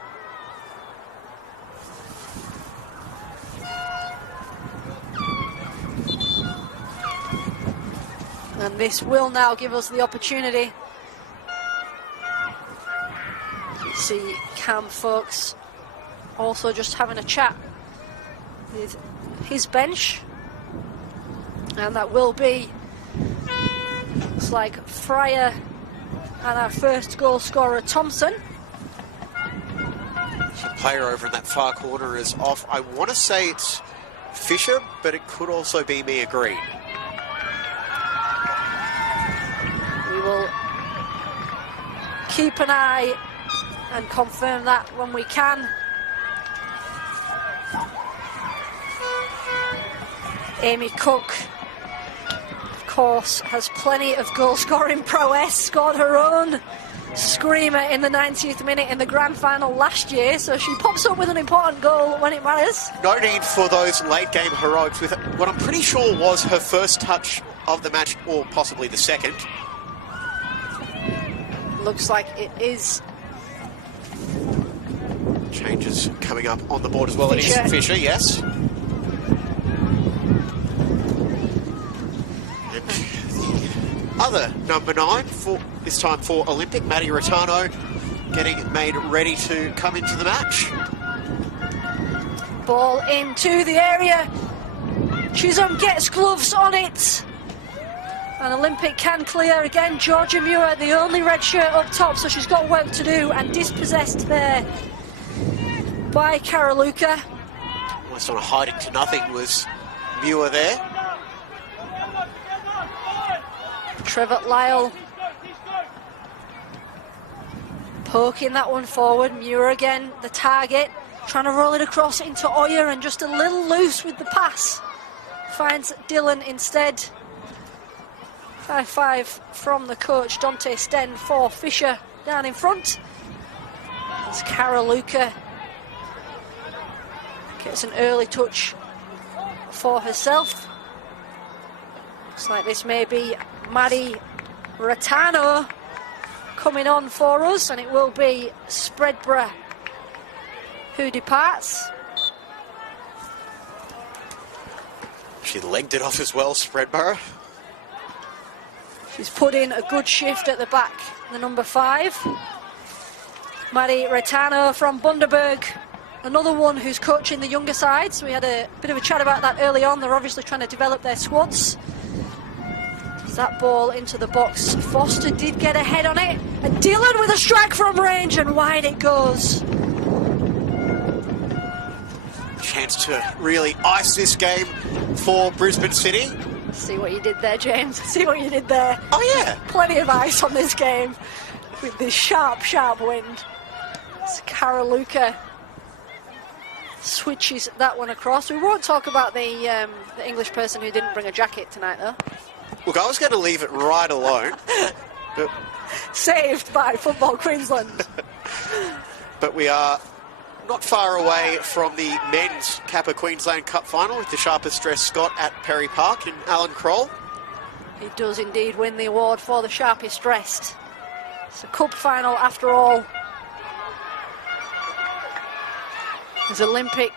And this will now give us the opportunity to see Cam Folks also just having a chat with his bench. And that will be, looks like Fryer and our first goal scorer Thompson. So player over in that far corner is off. I want to say it's Fisher, but it could also be Mia Green. We will keep an eye and confirm that when we can. Amy Cook, of course, has plenty of goal-scoring prowess, scored her own screamer in the 90th minute in the grand final last year, so she pops up with an important goal when it matters. No need for those late-game heroics with what I'm pretty sure was her first touch of the match, or possibly the second. Looks like it is. Changes coming up on the board as well. Fisher. It is Fisher, yes. And the other number 9 for this time for Olympic. Maddie Rattano getting made ready to come into the match. Ball into the area. Chisholm gets gloves on it. And Olympic can clear again. Georgia Muir, the only red shirt up top, so she's got work to do, and dispossessed there by Karaluka. Almost on a hiding to nothing was Muir there. Trevor Lyle poking that one forward. Muir again, the target, trying to roll it across into Oyer, and just a little loose with the pass. Finds Dylan instead. 5-5 from the coach, Dante Sten, for Fisher down in front. As Karaluka gets an early touch for herself. Looks like this may be Maddie Rattano coming on for us, and it will be Spreadborough who departs. She legged it off as well, Spreadborough. She's put in a good shift at the back, the number 5. Maddie Rattano from Bundaberg, another one who's coaching the younger sides. We had a bit of a chat about that early on. They're obviously trying to develop their squads. That ball into the box. Foster did get a head on it. And Dylan with a strike from range, and wide it goes. Chance to really ice this game for Brisbane City. See what you did there, James. See what you did there. Oh, yeah. Plenty of ice on this game with this sharp, sharp wind. It's Karaluka switches that one across. We won't talk about the English person who didn't bring a jacket tonight, though. Look, I was going to leave it right alone. But saved by Football Queensland. But we are not far away from the men's Kappa Queensland Cup final with the sharpest dressed Scot at Perry Park in Alan Kroll. He does indeed win the award for the sharpest dressed. It's a cup final after all. There's Olympic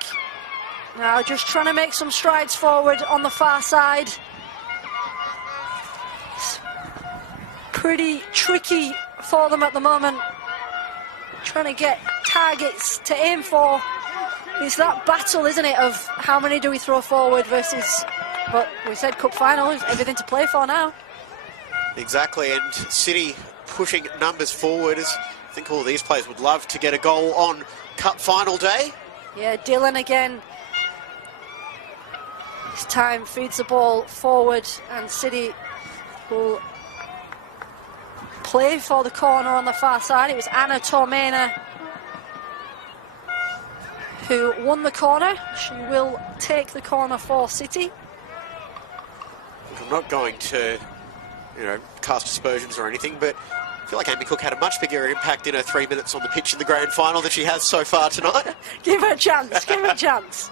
now just trying to make some strides forward on the far side. It's pretty tricky for them at the moment. Trying to get targets to aim for. It's that battle, isn't it, of how many do we throw forward versus, but we said cup final, is everything to play for now. Exactly, and City pushing numbers forward. As I think all these players would love to get a goal on cup final day. Yeah, Dylan again. This time feeds the ball forward, and City will play for the corner on the far side. It was Anna Tormena who won the corner. She will take the corner for City. I'm not going to, cast aspersions or anything, but I feel like Amy Cook had a much bigger impact in her 3 minutes on the pitch in the grand final than she has so far tonight. Give her a chance, give her a chance.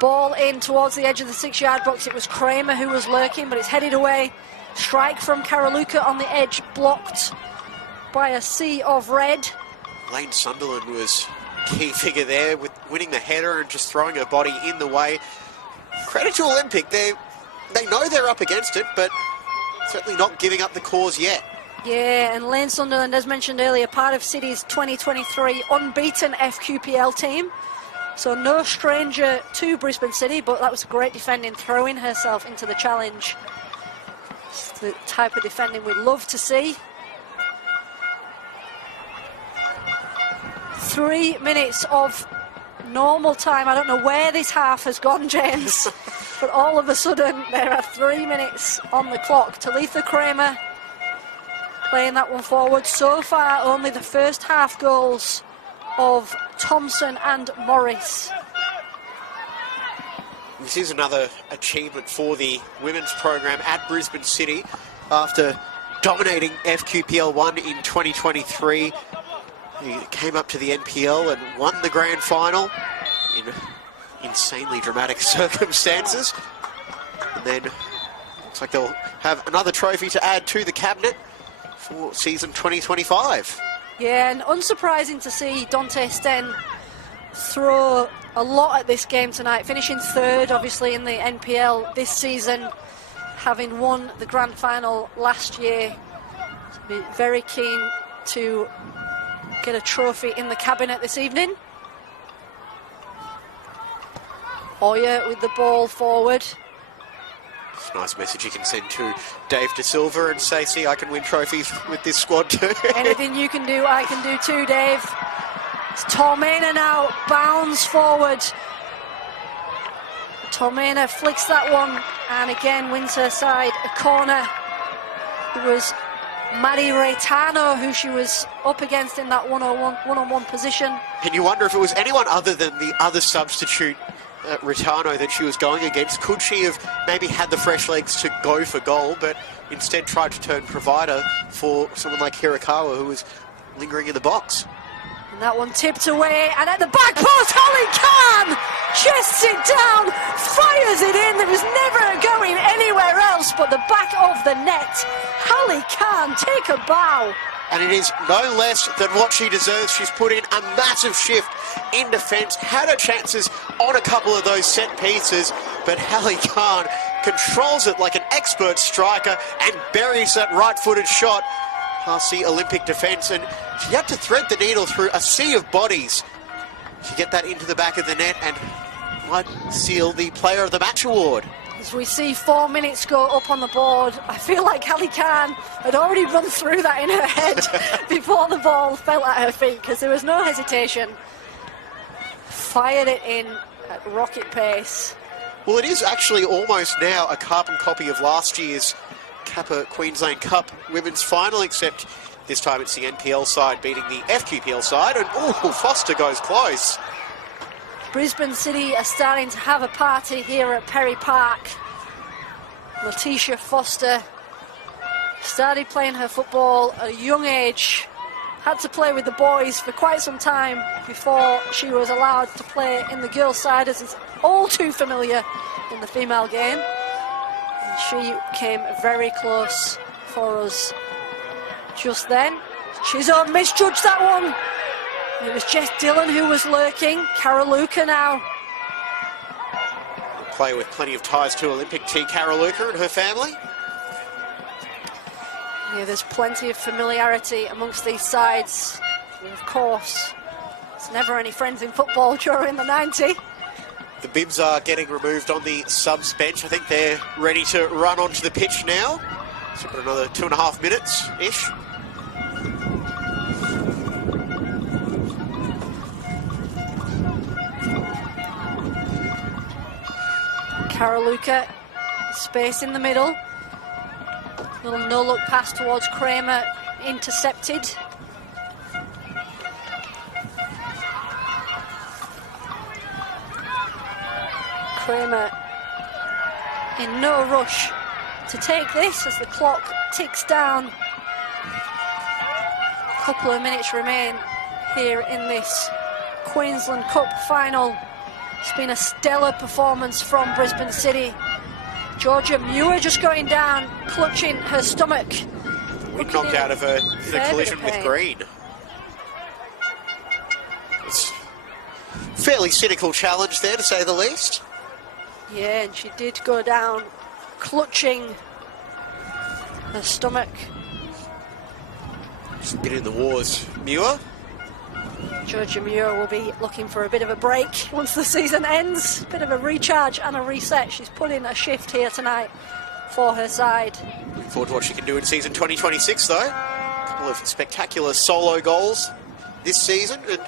Ball in towards the edge of the 6-yard box. It was Kramer who was lurking, but it's headed away. Strike from Karaluka on the edge, blocked by a sea of red. Lane Sunderland was key figure there with winning the header and just throwing her body in the way. Credit to Olympic, they know they're up against it, but certainly not giving up the cause yet. Yeah, and Lane Sunderland, as mentioned earlier, part of City's 2023 unbeaten FQPL team. So no stranger to Brisbane City, but that was great defending, throwing herself into the challenge. It's the type of defending we'd love to see. 3 minutes of normal time. I don't know where this half has gone, James, but all of a sudden there are 3 minutes on the clock. Talitha Kramer playing that one forward. So far, only the first half goals of Thompson and Morris. This is another achievement for the women's program at Brisbane City. After dominating FQPL 1 in 2023, he came up to the NPL and won the grand final in insanely dramatic circumstances. And then looks like they'll have another trophy to add to the cabinet for season 2025. Yeah, and unsurprising to see Dante Sten throw a lot at this game tonight, finishing third, obviously, in the NPL this season, having won the grand final last year. Be very keen to get a trophy in the cabinet this evening. Hoyer with the ball forward. It's a nice message you can send to Dave De Silva and say, see, I can win trophies with this squad too. Anything you can do, I can do too, Dave. It's Tormena now, bounds forward. Tormena flicks that one and again wins her side a corner. It was Maddie Reitano who she was up against in that one-on-one position. And you wonder if it was anyone other than the other substitute, Reitano, that she was going against. Could she have maybe had the fresh legs to go for goal, but instead tried to turn provider for someone like Hirakawa, who was lingering in the box? And that one tipped away, and at the back post, Holly Khan chests it down, fires it in. It was never going anywhere else but the back of the net. Holly Khan, take a bow. And it is no less than what she deserves. She's put in a massive shift in defence, had her chances on a couple of those set pieces, but Holly Khan controls it like an expert striker and buries that right-footed shot past the Olympic defence, and she had to thread the needle through a sea of bodies to get that into the back of the net and might seal the Player of the Match award. As we see 4 minutes go up on the board, I feel like Holly Khan had already run through that in her head before the ball fell at her feet, because there was no hesitation. Fired it in at rocket pace. Well, it is actually almost now a carbon copy of last year's Kappa Queensland Cup women's final, except this time it's the NPL side beating the FQPL side, and Foster goes close. Brisbane City are starting to have a party here at Perry Park. Letitia Foster started playing her football at a young age, had to play with the boys for quite some time before she was allowed to play in the girls' side, as is all too familiar in the female game. And she came very close for us just then. Chisholm misjudged that one. It was Jess Dillon who was lurking. Karaluka now. A player with plenty of ties to Olympic T. Karaluka and her family. Yeah, there's plenty of familiarity amongst these sides. And of course, there's never any friends in football during the 90. The bibs are getting removed on the subs bench. I think they're ready to run onto the pitch now. So we've got another 2.5 minutes-ish. Karaluka, space in the middle. Little no-look pass towards Kramer, intercepted. Kramer in no rush to take this as the clock ticks down. A couple of minutes remain here in this Queensland Cup final. It's been a stellar performance from Brisbane City. Georgia Muir just going down, clutching her stomach. We knocked out of her in a collision with Green. It's a fairly cynical challenge there, to say the least. Yeah, and she did go down, clutching her stomach. Just been in the wars. Muir? Georgia Muir will be looking for a bit of a break once the season ends. Bit of a recharge and a reset. She's put in a shift here tonight for her side. Looking forward to what she can do in season 2026, though. A couple of spectacular solo goals this season, and,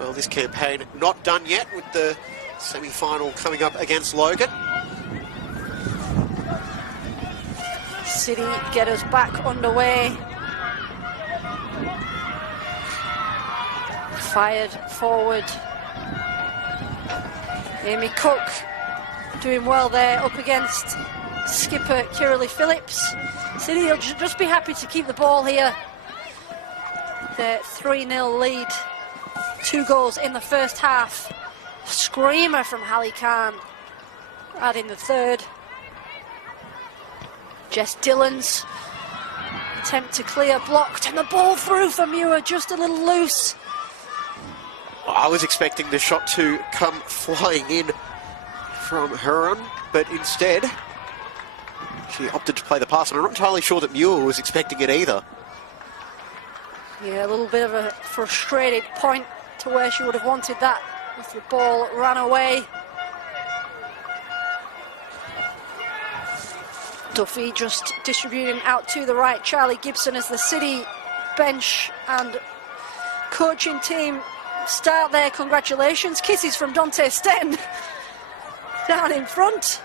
well, this campaign not done yet with the semi-final coming up against Logan. City get us back underway. Fired forward. Amy Cook doing well there up against skipper Kiralee Phillips. City will just be happy to keep the ball here. Their 3-0 lead. 2 goals in the first half. Screamer from Holly Khan, adding the third. Jess Dillon's attempt to clear blocked, and the ball through for Muir, just a little loose. I was expecting the shot to come flying in from Huron, but instead she opted to play the pass, and I'm not entirely sure that Muir was expecting it either. Yeah, a little bit of a frustrated point to where she would have wanted that if the ball ran away. Duffy just distributing out to the right. Charlie Gibson as the City bench and coaching team start there. Congratulations. Kisses from Dante Sten down in front.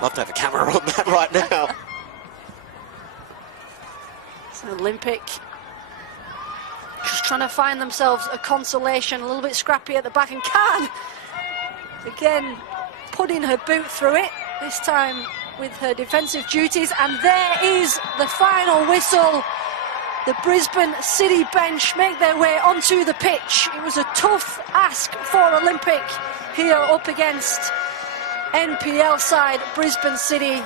Love to have a camera on that right now. It's an Olympic just trying to find themselves a consolation, a little bit scrappy at the back, and Khan again putting her boot through it, this time with her defensive duties, and there is the final whistle. The Brisbane City bench make their way onto the pitch. It was a tough ask for Olympic here up against NPL side Brisbane City.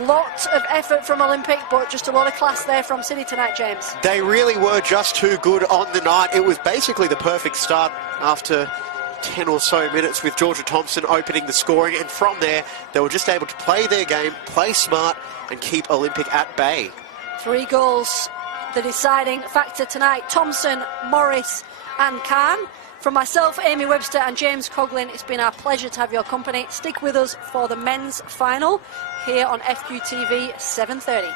Lot of effort from Olympic, but just a lot of class there from City tonight, James. They really were just too good on the night. It was basically the perfect start after 10 or so minutes with Georgia Thompson opening the scoring, and from there they were just able to play their game, play smart and keep Olympic at bay. 3 goals, the deciding factor tonight. Thompson, Morris and Khan. From myself, Amy Webster and James Coughlin, it's been our pleasure to have your company. Stick with us for the men's final here on FQTV 7:30.